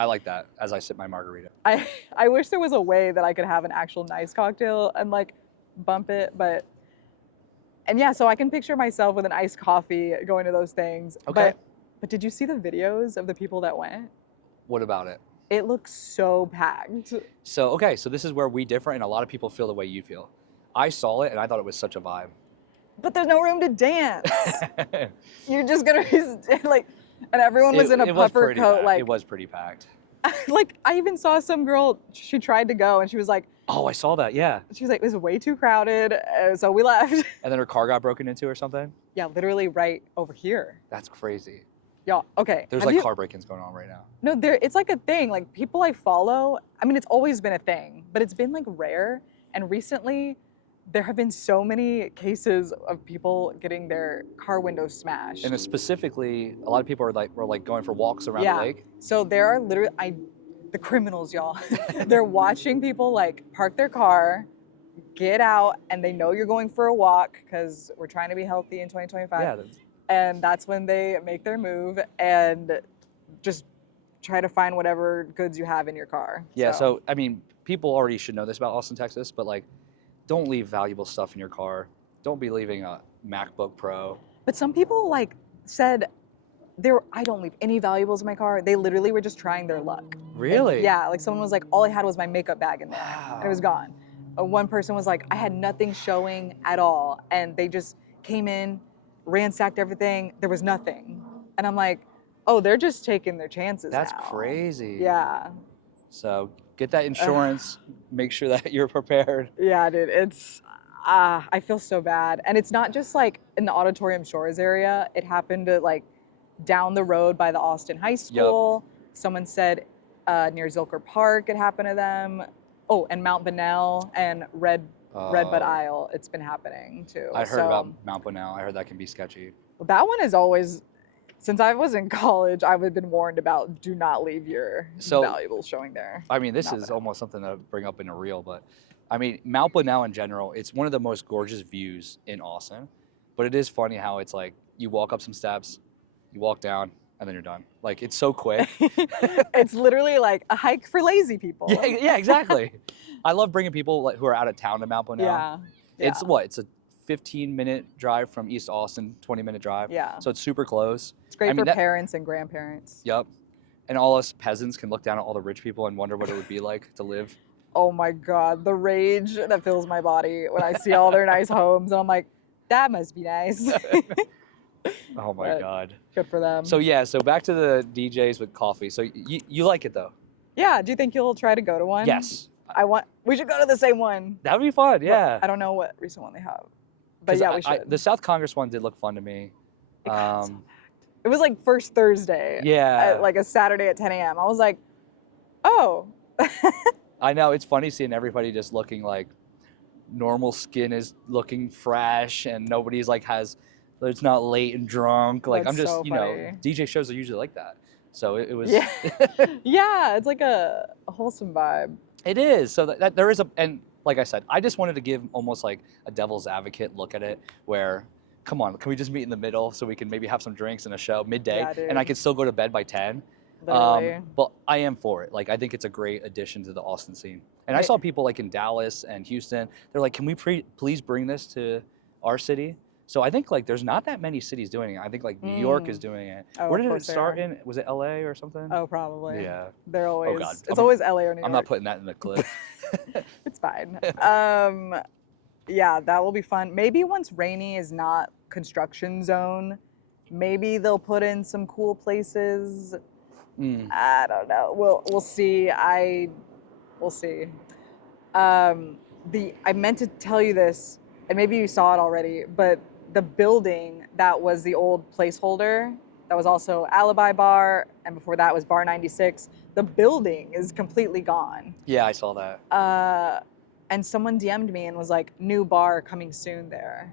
I like that as I sip my margarita. I wish there was a way that I could have an actual nice cocktail and like bump it, but. And yeah, so I can picture myself with an iced coffee going to those things. Okay. But did you see the videos of the people that went? What about it? It looks so packed. So this is where we differ, and a lot of people feel the way you feel. I saw it, and I thought it was such a vibe. But there's no room to dance. You're just gonna be like, and everyone was in a puffer coat. Like it was pretty packed. Like I even saw some girl. She tried to go, and she was like, "Oh, I saw that. Yeah." She was like, "It was way too crowded," so we left. And then her car got broken into or something. Yeah, literally right over here. That's crazy. Y'all, okay. There's like car break-ins going on right now. No, it's like a thing. Like people I follow, I mean, it's always been a thing, but it's been like rare. And recently, there have been so many cases of people getting their car windows smashed. And specifically, a lot of people were like going for walks around the lake. So there are literally, the criminals, y'all. They're watching people like park their car, get out, and they know you're going for a walk because we're trying to be healthy in 2025. Yeah. And that's when they make their move and just try to find whatever goods you have in your car. Yeah, so I mean, people already should know this about Austin, Texas, but like, don't leave valuable stuff in your car. Don't be leaving a MacBook Pro. But some people like said, I don't leave any valuables in my car. They literally were just trying their luck. Really? And yeah, like someone was like, all I had was my makeup bag in there, Wow. and it was gone. One person was like, I had nothing showing at all, and they just came in, ransacked everything. There was nothing, and I'm like, oh, they're just taking their chances. That's now. crazy. Yeah. So get that insurance. Make sure that you're prepared. Yeah, dude, it's. I feel so bad, and it's not just like in the Auditorium Shores area. It happened to like down the road by the Austin High School. Yep. Someone said near Zilker Park it happened to them. Oh, and Mount Bonnell and Redbud Isle, it's been happening too. I heard about Mount Bonnell. I heard that can be sketchy. That one is always, since I was in college, I've been warned about do not leave your valuables showing there. I mean, this is almost something to bring up in a reel, but I mean, Mount Bonnell in general, it's one of the most gorgeous views in Austin, but it is funny how it's like you walk up some steps, you walk down, and then you're done. Like, it's so quick. It's literally like a hike for lazy people. Yeah, exactly. I love bringing people who are out of town to Mount Bonnell. Yeah. It's what? It's a 15-minute drive from East Austin, 20-minute drive. Yeah. So it's super close. It's great for parents and grandparents. Yep. And all us peasants can look down at all the rich people and wonder what it would be like to live. Oh my God, the rage that fills my body when I see all their nice homes. And I'm like, that must be nice. Oh my God. Good for them. So yeah, so back to the DJs with coffee. So you like it though? Yeah, do you think you'll try to go to one? Yes. We should go to the same one. That would be fun, yeah. I don't know what recent one they have. But yeah, we should. The South Congress one did look fun to me. It was like first Thursday. Yeah. Like a Saturday at 10 a.m. I was like, oh. I know, it's funny seeing everybody just looking like normal skin is looking fresh and nobody's like it's not late and drunk. Like, That's I'm just, so funny. DJ shows are usually like that. So it was. Yeah, yeah, it's like a wholesome vibe. It is. So that there is and like I said, I just wanted to give almost like a devil's advocate look at it where, come on, can we just meet in the middle so we can maybe have some drinks and a show midday and I could still go to bed by 10? But I am for it. Like, I think it's a great addition to the Austin scene. And I saw people like in Dallas and Houston, they're like, can we please bring this to our city? So I think like there's not that many cities doing it. I think like New York is doing it. Oh, where did it start in? Was it LA or something? Oh, probably. Yeah. They're always, oh God. it's always LA or New York. I'm not putting that in the clip. It's fine. Yeah, that will be fun. Maybe once Rainy is not construction zone, maybe they'll put in some cool places. I don't know. We'll see. We'll see. I meant to tell you this, and maybe you saw it already, but the building that was the old placeholder That was also Alibi Bar, and before that was Bar 96. The building is completely gone. Yeah, I saw that. And someone DM'd me and was like, new bar coming soon there,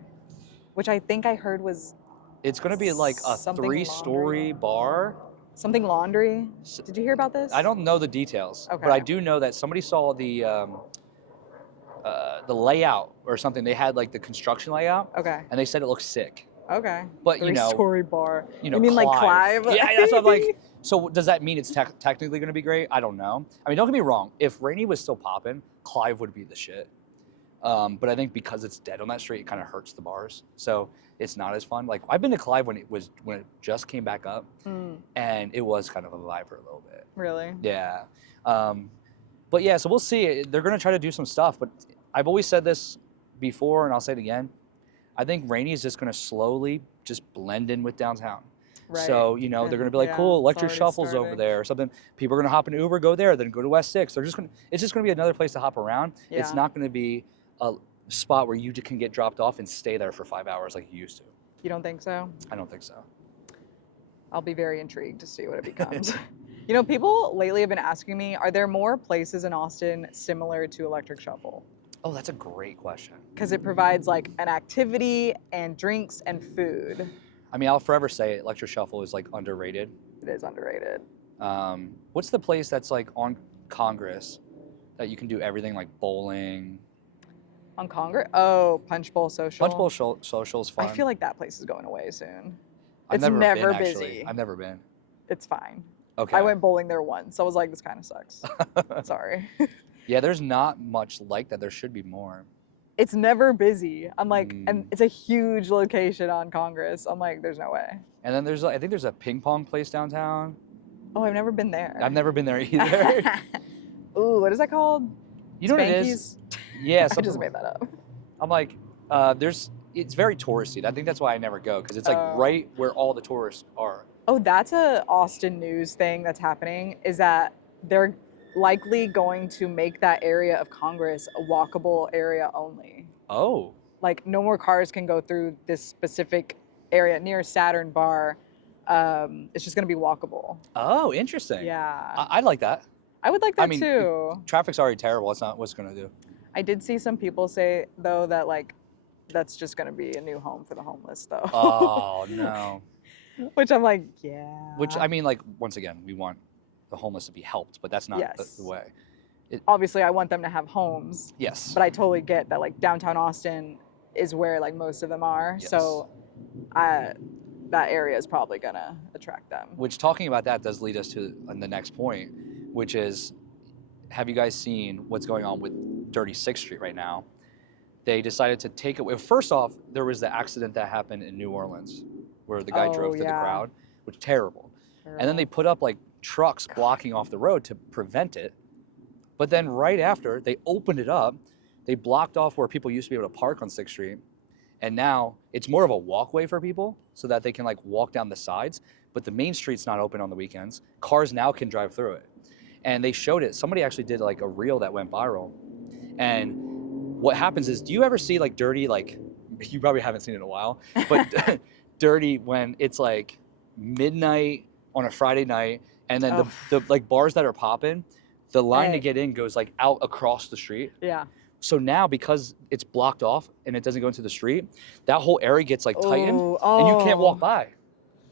which I think I heard was It's going to be like a something 3-story bar. something laundry. Did you hear about this? I don't know the details, Okay. but I do know that somebody saw the layout or something. They had like the construction layout, Okay. and they said it looks sick. Okay. But you know, 3-story bar. You know, mean like Clive? Yeah, that's what I'm like. So does that mean it's technically going to be great? I don't know. I mean, don't get me wrong. If Rainey was still popping, Clive would be the shit. But I think because it's dead on that street, it kind of hurts the bars. So it's not as fun. Like I've been to Clive when it just came back up, and it was kind of a vibe for a little bit. Really? Yeah. But yeah, so we'll see. They're going to try to do some stuff, but I've always said this before, and I'll say it again. I think Rainey is just going to slowly just blend in with downtown. Right. So, you know, they're going to be like, cool, electric shuffles over there or something. People are going to hop in Uber, go there, then go to S6. It's just going to be another place to hop around. Yeah. It's not going to be a spot where you can get dropped off and stay there for 5 hours like you used to. You don't think so? I don't think so. I'll be very intrigued to see what it becomes. You know, people lately have been asking me, are there more places in Austin similar to Electric Shuffle? Oh, that's a great question. Because it provides like an activity and drinks and food. I mean, I'll forever say Electric Shuffle is like underrated. It is underrated. What's the place that's like on Congress that you can do everything like bowling? On Congress? Oh, Punch Bowl Social. Punch Bowl Social is fun. I feel like that place is going away soon. I've It's never been, busy. I've never been. It's fine. Okay. I went bowling there once. So I was like, this kind of sucks. Sorry. Yeah, there's not much like that. There should be more. It's never busy. I'm like, and it's a huge location on Congress. I'm like, there's no way. And then I think there's a ping pong place downtown. Oh, I've never been there. I've never been there either. Ooh, what is that called? You know what it is? Yeah, I just made that up. I'm like, it's very touristy. I think that's why I never go, because it's like right where all the tourists are. Oh, that's a Austin news thing that's happening, is that they're likely going to make that area of Congress a walkable area only. Oh. Like no more cars can go through this specific area near Saturn Bar. It's just going to be walkable. Oh, interesting. Yeah. I'd like that. I would like that too. Traffic's already terrible. It's not what's going to do. I did see some people say, though, that like that's just going to be a new home for the homeless, though. Oh, no. Which I'm like, yeah. Which, I mean, like, once again, we want the homeless to be helped, but that's not the way. Obviously, I want them to have homes. Yes. But I totally get that, like, downtown Austin is where, like, most of them are. Yes. So that area is probably going to attract them. Which, talking about that does lead us to the next point, which is, have you guys seen what's going on with Dirty 6th Street right now? They decided to take it. First off, there was the accident that happened in New Orleans where the guy drove through the crowd, which is terrible. And then they put up like trucks blocking off the road to prevent it. But then right after, they opened it up. They blocked off where people used to be able to park on 6th Street. And now it's more of a walkway for people so that they can like walk down the sides. But the main street's not open on the weekends. Cars now can drive through it. And they showed it. Somebody actually did like a reel that went viral. And what happens is, do you ever see like Dirty, like, you probably haven't seen it in a while, but Dirty when it's like midnight on a Friday night, and then the like bars that are popping, the line to get in goes like out across the street. Yeah. So now, because it's blocked off and it doesn't go into the street, that whole area gets like tightened, and you can't walk by.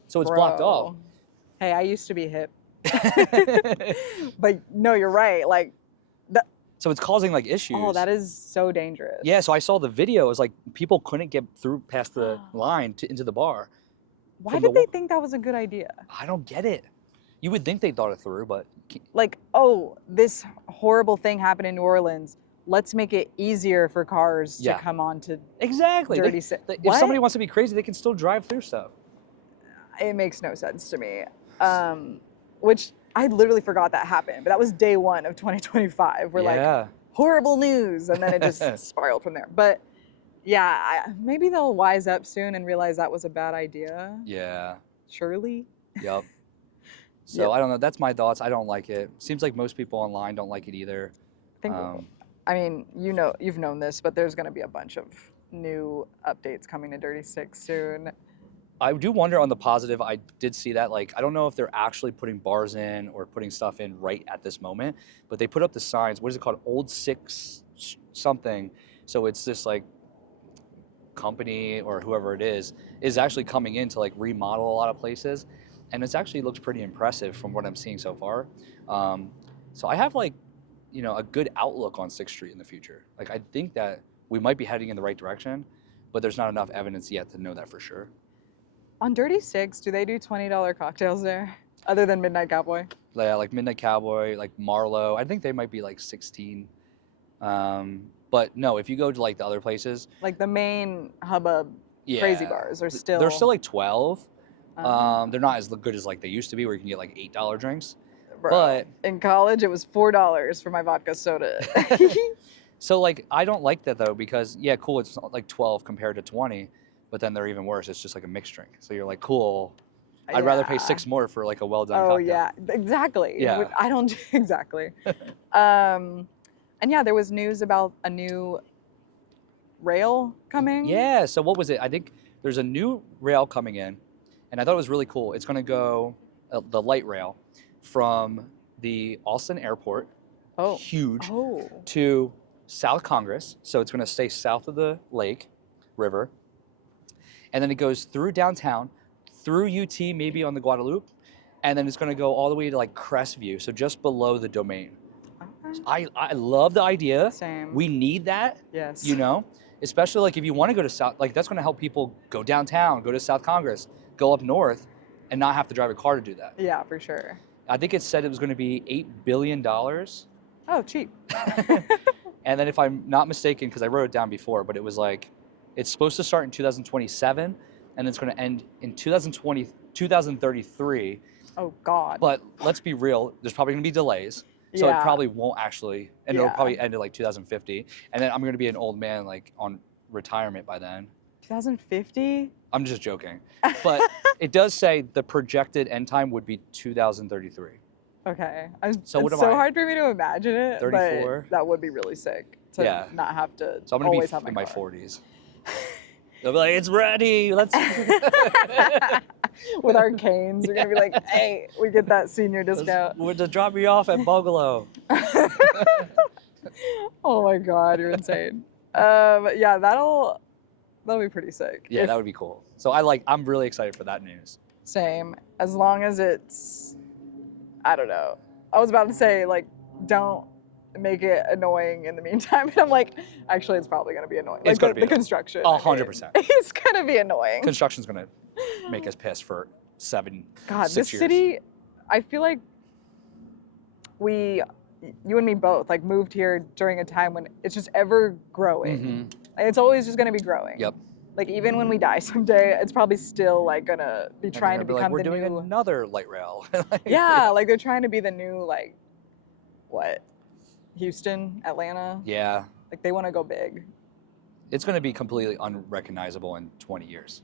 So it's blocked off. Hey, I used to be hip. But no, you're right. Like, so it's causing like issues. Oh, that is so dangerous. Yeah, so I saw the video. It was like people couldn't get through past the line into the bar. Why did they think that was a good idea? I don't get it. You would think they thought it through, but... Like, oh, this horrible thing happened in New Orleans. Let's make it easier for cars to come on to Dirty 6th. If somebody wants to be crazy, they can still drive through stuff. It makes no sense to me. Which I literally forgot that happened, but that was day one of 2025. We're like, horrible news, and then it just spiraled from there. But yeah, maybe they'll wise up soon and realize that was a bad idea. Yeah. Surely. Yep. So I don't know. That's my thoughts. I don't like it. Seems like most people online don't like it either. I mean, you know, you've known this, but there's going to be a bunch of new updates coming to Dirty 6 soon. I do wonder on the positive. I did see that. Like, I don't know if they're actually putting bars in or putting stuff in right at this moment, but they put up the signs. What is it called? Old Six something. So it's this like company or whoever it is actually coming in to like remodel a lot of places, and it's actually looks pretty impressive from what I'm seeing so far. So I have like, a good outlook on 6th Street in the future. Like, I think that we might be heading in the right direction, but there's not enough evidence yet to know that for sure. On Dirty Six, do they do $20 cocktails there, other than Midnight Cowboy? Yeah, like Midnight Cowboy, like Marlowe. I think they might be like 16. But no, if you go to like the other places, Like the main hubbub yeah, crazy bars are still. they're still like 12. Um, They're not as good as like they used to be, where you can get like $8 drinks. bro, But in college, it was $4 for my vodka soda. so like I don't like that though, because yeah, cool, it's like 12 compared to 20, but then they're even worse. It's just like a mixed drink. So you're like, cool. I'd rather pay Yeah. 6 more for like a well done Oh cocktail. yeah, exactly. Yeah. I don't exactly. And yeah, there was news about a new rail coming. Yeah. So what was it? I think there's a new rail coming in, and I thought it was really cool. It's going to go the light rail from the Austin airport, Oh. huge, Oh. to South Congress. So it's going to stay south of the lake, river, and then it goes through downtown, through UT, maybe on the Guadalupe, and then it's going to go all the way to like Crestview, so just below the Domain. Okay. I love the idea. Same. We need that, Yes. especially like if you want to go to South, like that's going to help people go downtown, go to South Congress, go up north, and not have to drive a car to do that. Yeah, for sure. I think it said it was going to be $8 billion. Oh, cheap. And then if I'm not mistaken, because I wrote it down before, but it was like, it's supposed to start in 2027, and it's going to end in 2033. Oh God. But let's be real, there's probably going to be delays. So Yeah. it probably won't actually, and it'll Yeah. probably end at like 2050. And then I'm going to be an old man like on retirement by then. 2050. I'm just joking. But it does say the projected end time would be 2033. Okay. So what it's am so I? hard for me to imagine it. 34? But that would be really sick to Yeah. not have to So I'm going always to have be in my my car. 40s. They'll be like, it's ready. Let's. With our canes, we're gonna be like, hey, we get that senior discount. We're to drop you off at Bungalow. Oh my God, you're insane. Yeah, that'll be pretty sick. Yeah, that would be cool. So I'm really excited for that news. Same. As long as it's, I don't know. I was about to say like, don't make it annoying in the meantime, but I'm like, actually, it's probably gonna be annoying. It's gonna be the annoying. construction. 100%. It's gonna be annoying. Construction's gonna make us pissed for 6 this years. city, I feel like you and me both, like moved here during a time when it's just ever growing. Mhm. Like, it's always just gonna be growing. Yep. Like even when we die someday, it's probably still like gonna be And trying they're to gonna become be like, the we're doing new. another light rail. Like, Yeah, like they're trying to be the new like, what, Houston, Atlanta. Yeah. Like they want to go big. It's gonna be completely unrecognizable in 20 years.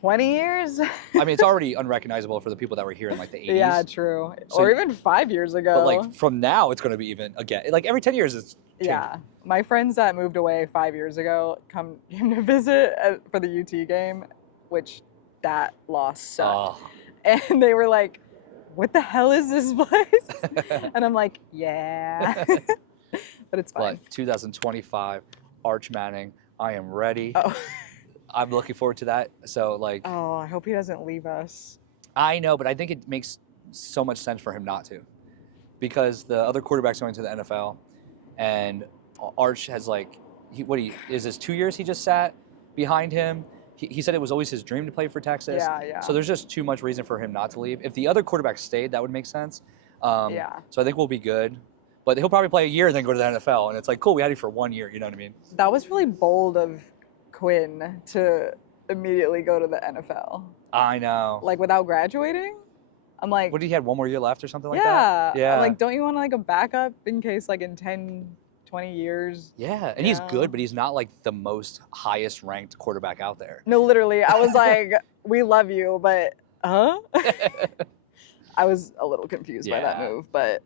20 years? I mean, it's already unrecognizable for the people that were here in like the 80s. Yeah, true. So- or even 5 years ago. But like from now, it's gonna be even again. Like every 10 years, it's changing. Yeah, my friends that moved away 5 years ago came to visit for the UT game, which that loss sucked. Oh. And they were like, "What the hell is this place?" And I'm like, "Yeah," but it's fine. But 2025, Arch Manning, I am ready. Oh. I'm looking forward to that. So like, Oh, I hope he doesn't leave us. I know, but I think it makes so much sense for him not to, because the other quarterback's going to the NFL, and Arch has like, is this 2 years he just sat behind him? He said it was always his dream to play for Texas. Yeah. So there's just too much reason for him not to leave. If the other quarterback stayed, that would make sense. Yeah. So I think we'll be good. But he'll probably play a year and then go to the NFL, and it's like, cool, we had you for 1 year. You know what I mean? That was really bold of Quinn to immediately go to the NFL, I know. like without graduating. I'm like, What, he had 1 more year left or something like yeah. that? Yeah. I'm like, don't you want like a backup in case like in 10, 20 years? Yeah, and he's Yeah. good, but he's not like the most highest ranked quarterback out there. No, literally, I was like, we love you, but huh? I was a little confused by that Yeah. move, but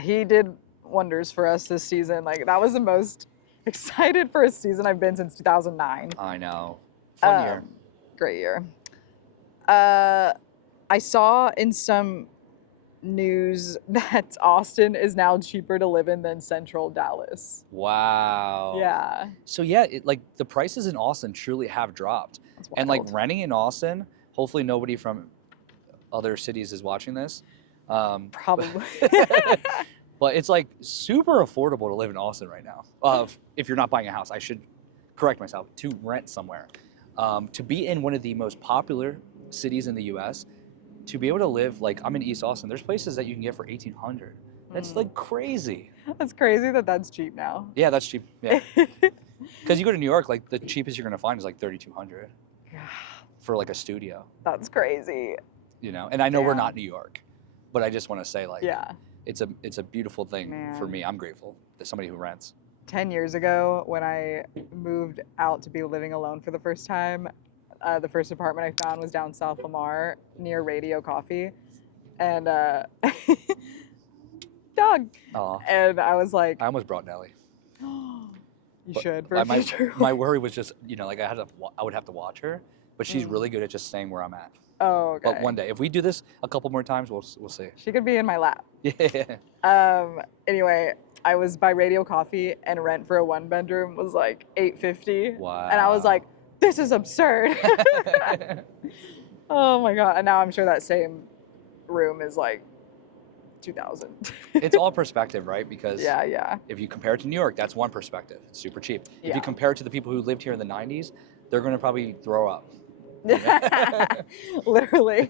he did wonders for us this season. Like that was the most excited for a season I've been since 2009. I know. Fun year. Great year. I saw in some news that Austin is now cheaper to live in than Central Dallas. Wow. Yeah. So yeah, like the prices in Austin truly have dropped. That's And like wild. renting in Austin, hopefully nobody from other cities is watching this. Probably. But it's like super affordable to live in Austin right now. If you're not buying a house, I should correct myself, to rent somewhere. To be in one of the most popular cities in the U.S., to be able to live, like I'm in East Austin, there's places that you can get for $1,800. That's like crazy. That's crazy that that's cheap now. Yeah, that's cheap. Yeah. Because you go to New York, like the cheapest you're gonna find is like $3,200 for like a studio. That's crazy. You know, and I know we're Damn. not New York, but I just want to say like, Yeah. it's a beautiful thing for Man. me. I'm grateful that somebody who rents. 10 years ago, when I moved out to be living alone for the first time, the first apartment I found was down South Lamar near Radio Coffee. And dog. Aw. And I was like, I almost brought Nellie. you But should for a future. my worry was just, you know, like I would have to watch her, but she's Mm. really good at just staying where I'm at. Oh, okay. But one day, if we do this a couple more times, we'll see. She could be in my lap. Yeah. Anyway, I was by Radio Coffee and rent for a one bedroom was like $850. Wow. And I was like, this is absurd. Oh my God. And now I'm sure that same room is like 2,000. It's all perspective, right? Because Yeah. if you compare it to New York, that's one perspective. It's super cheap. If Yeah. you compare it to the people who lived here in the 90s, they're going to probably throw up. Literally.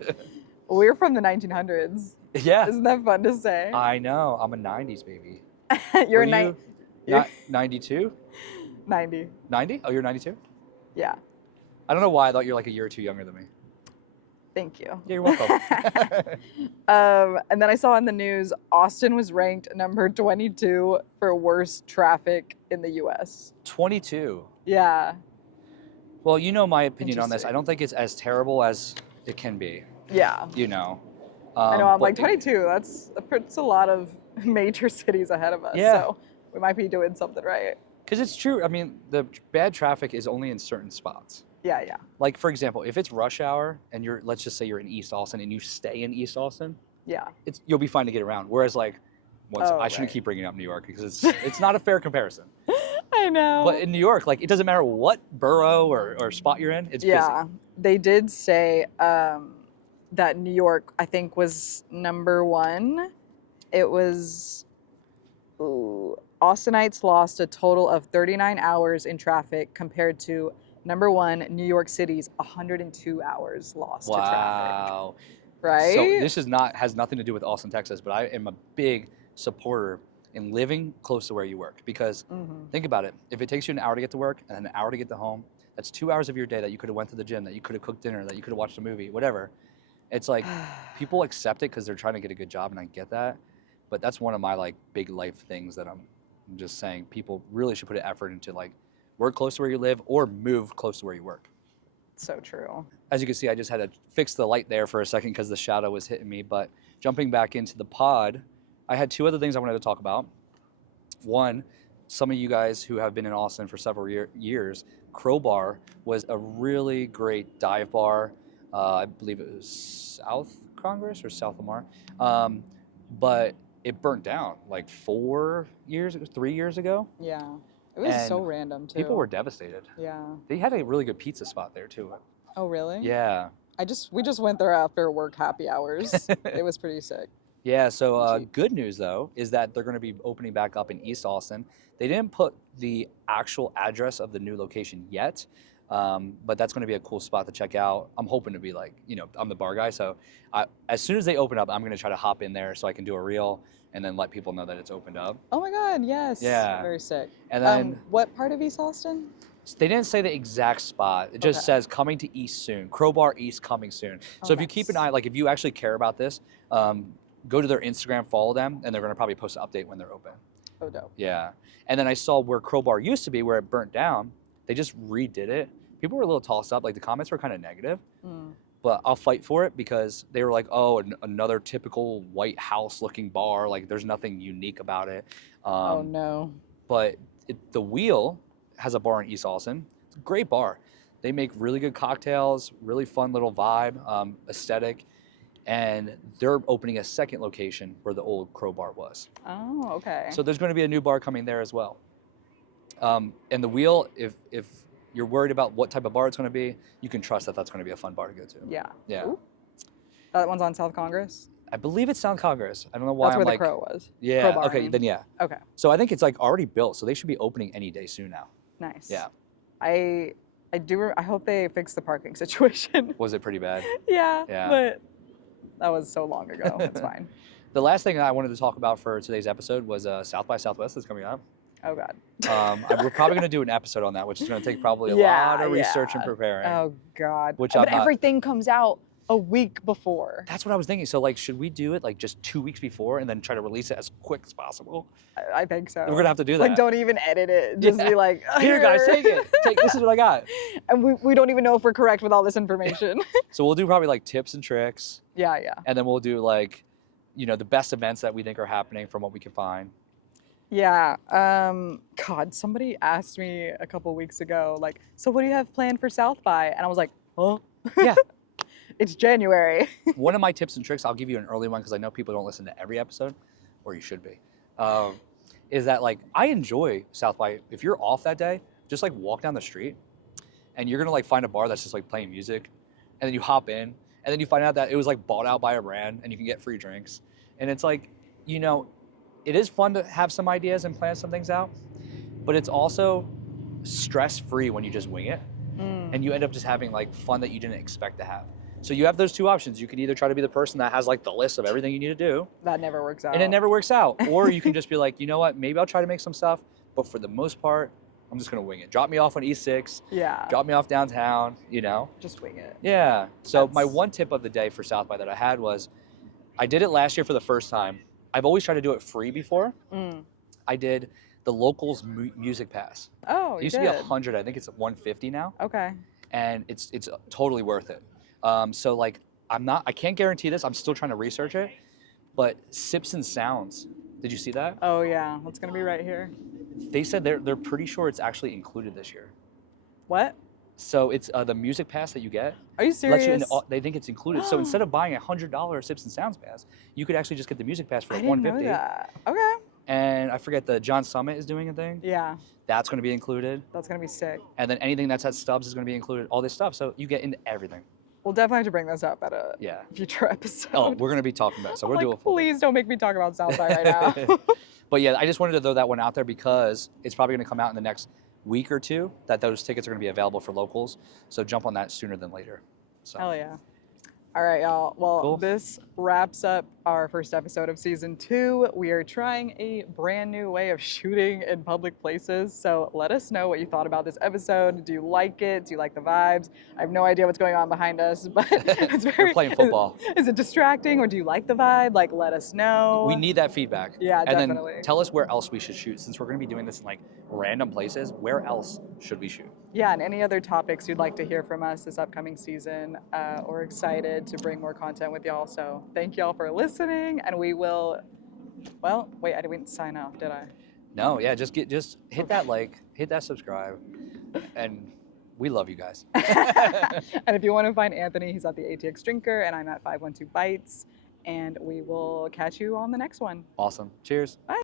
We're from the 1900s. Yeah. Isn't that fun to say? I know. I'm a 90s baby. You're Were you you're 92? 90. 90? Oh, you're 92? Yeah. I don't know why I thought you're like a year or two younger than me. Thank you. Yeah, you're welcome. And then I saw in the news, Austin was ranked number 22 for worst traffic in the U.S. 22. Yeah. Well, you know my opinion on this. Interesting. I don't think it's as terrible as it can be. Yeah. You know. I know. I'm but like 22. That's a lot of major cities ahead of us. Yeah. So we might be doing something right. Because it's true. I mean, the bad traffic is only in certain spots. Yeah. Like, for example, if it's rush hour and let's just say you're in East Austin and you stay in East Austin, Yeah. you'll be fine to get around. Whereas, like, I shouldn't keep bringing up New York because it's not a fair comparison. I know. But in New York, like, it doesn't matter what borough or spot you're in, it's yeah. busy. They did say that New York, I think, was number one. It was Austinites lost a total of 39 hours in traffic compared to number one, New York City's 102 hours lost to traffic. Wow. Right? So this has nothing to do with Austin, Texas, but I am a big supporter in living close to where you work because think about it. If it takes you an hour to get to work and an hour to get to home, that's 2 hours of your day that you could have went to the gym, that you could have cooked dinner, that you could have watched a movie, whatever. It's like people accept it because they're trying to get a good job, and I get that. But that's one of my like big life things that I'm just saying people really should put an effort into, like work close to where you live or move close to where you work. So true. As you can see, I just had to fix the light there for a second because the shadow was hitting me. But jumping back into the pod, I had two other things I wanted to talk about. One, some of you guys who have been in Austin for several years, Crowbar was a really great dive bar. I believe it was South Congress or South Lamar. But it burnt down like 3 years ago. Yeah. It was And so random, too. People were devastated. Yeah. They had a really good pizza spot there, too. Oh, really? Yeah. We just went there after work happy hours. It was pretty sick. Yeah, so Cheap. good news, though, is that they're going to be opening back up in East Austin. They didn't put the actual address of the new location yet, but that's going to be a cool spot to check out. I'm hoping to be like, I'm the bar guy, so as soon as they open up, I'm going to try to hop in there so I can do a reel and then let people know that it's opened up. Oh my God, yes. Yeah. Very sick. And then what part of East Austin? they didn't say the exact spot. It just Okay. says coming to East soon. Crowbar East coming soon. So if you keep an nice. eye, like if you actually care about this, go to their Instagram, follow them, and they're going to probably post an update when they're open. Oh, dope. Yeah. And then I saw where Crowbar used to be, where it burnt down. They just redid it. People were a little tossed up. Like the comments were kind of negative. But I'll fight for it because they were like, oh, another typical White House looking bar. Like there's nothing unique about it. Oh, no. But the Wheel has a bar in East Austin. It's a great bar. They make really good cocktails, really fun little vibe, aesthetic, and they're opening a second location where the old Crow Bar was. Oh, okay. So there's going to be a new bar coming there as well. And the Wheel, if you're worried about what type of bar it's going to be, you can trust that that's going to be a fun bar to go to. Yeah. Yeah. Ooh. That one's on South Congress? I believe it's Sound Congress. I don't know why That's I'm where like. the Crow was. Yeah. Crow Bar, I Okay. mean. Then yeah. Okay. So I think it's like already built, so they should be opening any day soon now. Nice. Yeah. I hope they fix the parking situation. Was it pretty bad? Yeah. Yeah. But that was so long ago. It's fine. The last thing I wanted to talk about for today's episode was South by Southwest that's coming up. Oh God. We're probably going to do an episode on that, which is going to take probably a Yeah, lot of research yeah. and preparing. Oh God. Which but I'm not- everything comes out a week before. That's what I was thinking. So like, should we do it like just 2 weeks before and then try to release it as quick as possible? I think so. We're going to have to do that. Like, don't even edit it. Just Yeah. be like, Here, guys, take it. This is what I got. And we don't even know if we're correct with all this information. So we'll do probably like tips and tricks, Yeah, yeah. and then we'll do like, the best events that we think are happening from what we can find. Yeah. God, somebody asked me a couple weeks ago, like, so what do you have planned for South by? And I was like, huh? Yeah. It's January. One of my tips and tricks, I'll give you an early one because I know people don't listen to every episode, or you should be, is that like I enjoy South by. If you're off that day, just like walk down the street and you're going to like find a bar that's just like playing music, and then you hop in and then you find out that it was like bought out by a brand and you can get free drinks. And it's like, it is fun to have some ideas and plan some things out, but it's also stress-free when you just wing it. And you end up just having like fun that you didn't expect to have. So you have those two options. You can either try to be the person that has like the list of everything you need to do, That never works out. and it never works out. Or you can just be like, you know what, maybe I'll try to make some stuff, but for the most part, I'm just gonna wing it. Drop me off on E6, Yeah. drop me off downtown, Just wing it. Yeah. So my That's- one tip of the day for South by that I had was, I did it last year for the first time. I've always tried to do it free before. Mm. I did the locals music pass. Oh, It you used to did. be 100. I think it's 150 now. Okay. And it's totally worth it. So like I can't guarantee this. I'm still trying to research it. But Sips and Sounds, did you see that? Oh yeah, that's gonna be right here. They said they're pretty sure it's actually included this year. What? So it's the music pass that you get. Are you Lets serious? you in, they think it's included. So instead of buying a $100 Sips and Sounds pass, you could actually just get the music pass for I like didn't know 150. that. Okay. And I forget the John Summit is doing a thing. Yeah, That's going to be included. that's gonna be sick. And then anything that's at Stubbs is going to be included. All this stuff. So you get into everything. We'll definitely have to bring this up at a Yeah. future episode. Oh, we're going to be talking about it. So we're like, doing a full please don't make me talk about South by right now. But yeah, I just wanted to throw that one out there because it's probably going to come out in the next week or two that those tickets are going to be available for locals. So jump on that sooner than later. So Hell yeah. All right, y'all. Well, Cool. this wraps up our first episode of season 2. We are trying a brand new way of shooting in public places. So let us know what you thought about this episode. Do you like it? Do you like the vibes? I have no idea what's going on behind us, but it's very. We're playing football. Is it distracting or do you like the vibe? Like, let us know. We need that feedback. Yeah, and definitely. then tell us where else we should shoot. Since we're going to be doing this in like random places, where else should we shoot? Yeah, and any other topics you'd like to hear from us this upcoming season. We're excited to bring more content with y'all. So thank y'all for listening, and we will. Well, wait, I didn't sign off, did I? No, yeah, just hit that like, hit that subscribe, and we love you guys. And if you want to find Anthony, he's at the ATX Drinker, and I'm at 512 Bites. And we will catch you on the next one. Awesome. Cheers. Bye.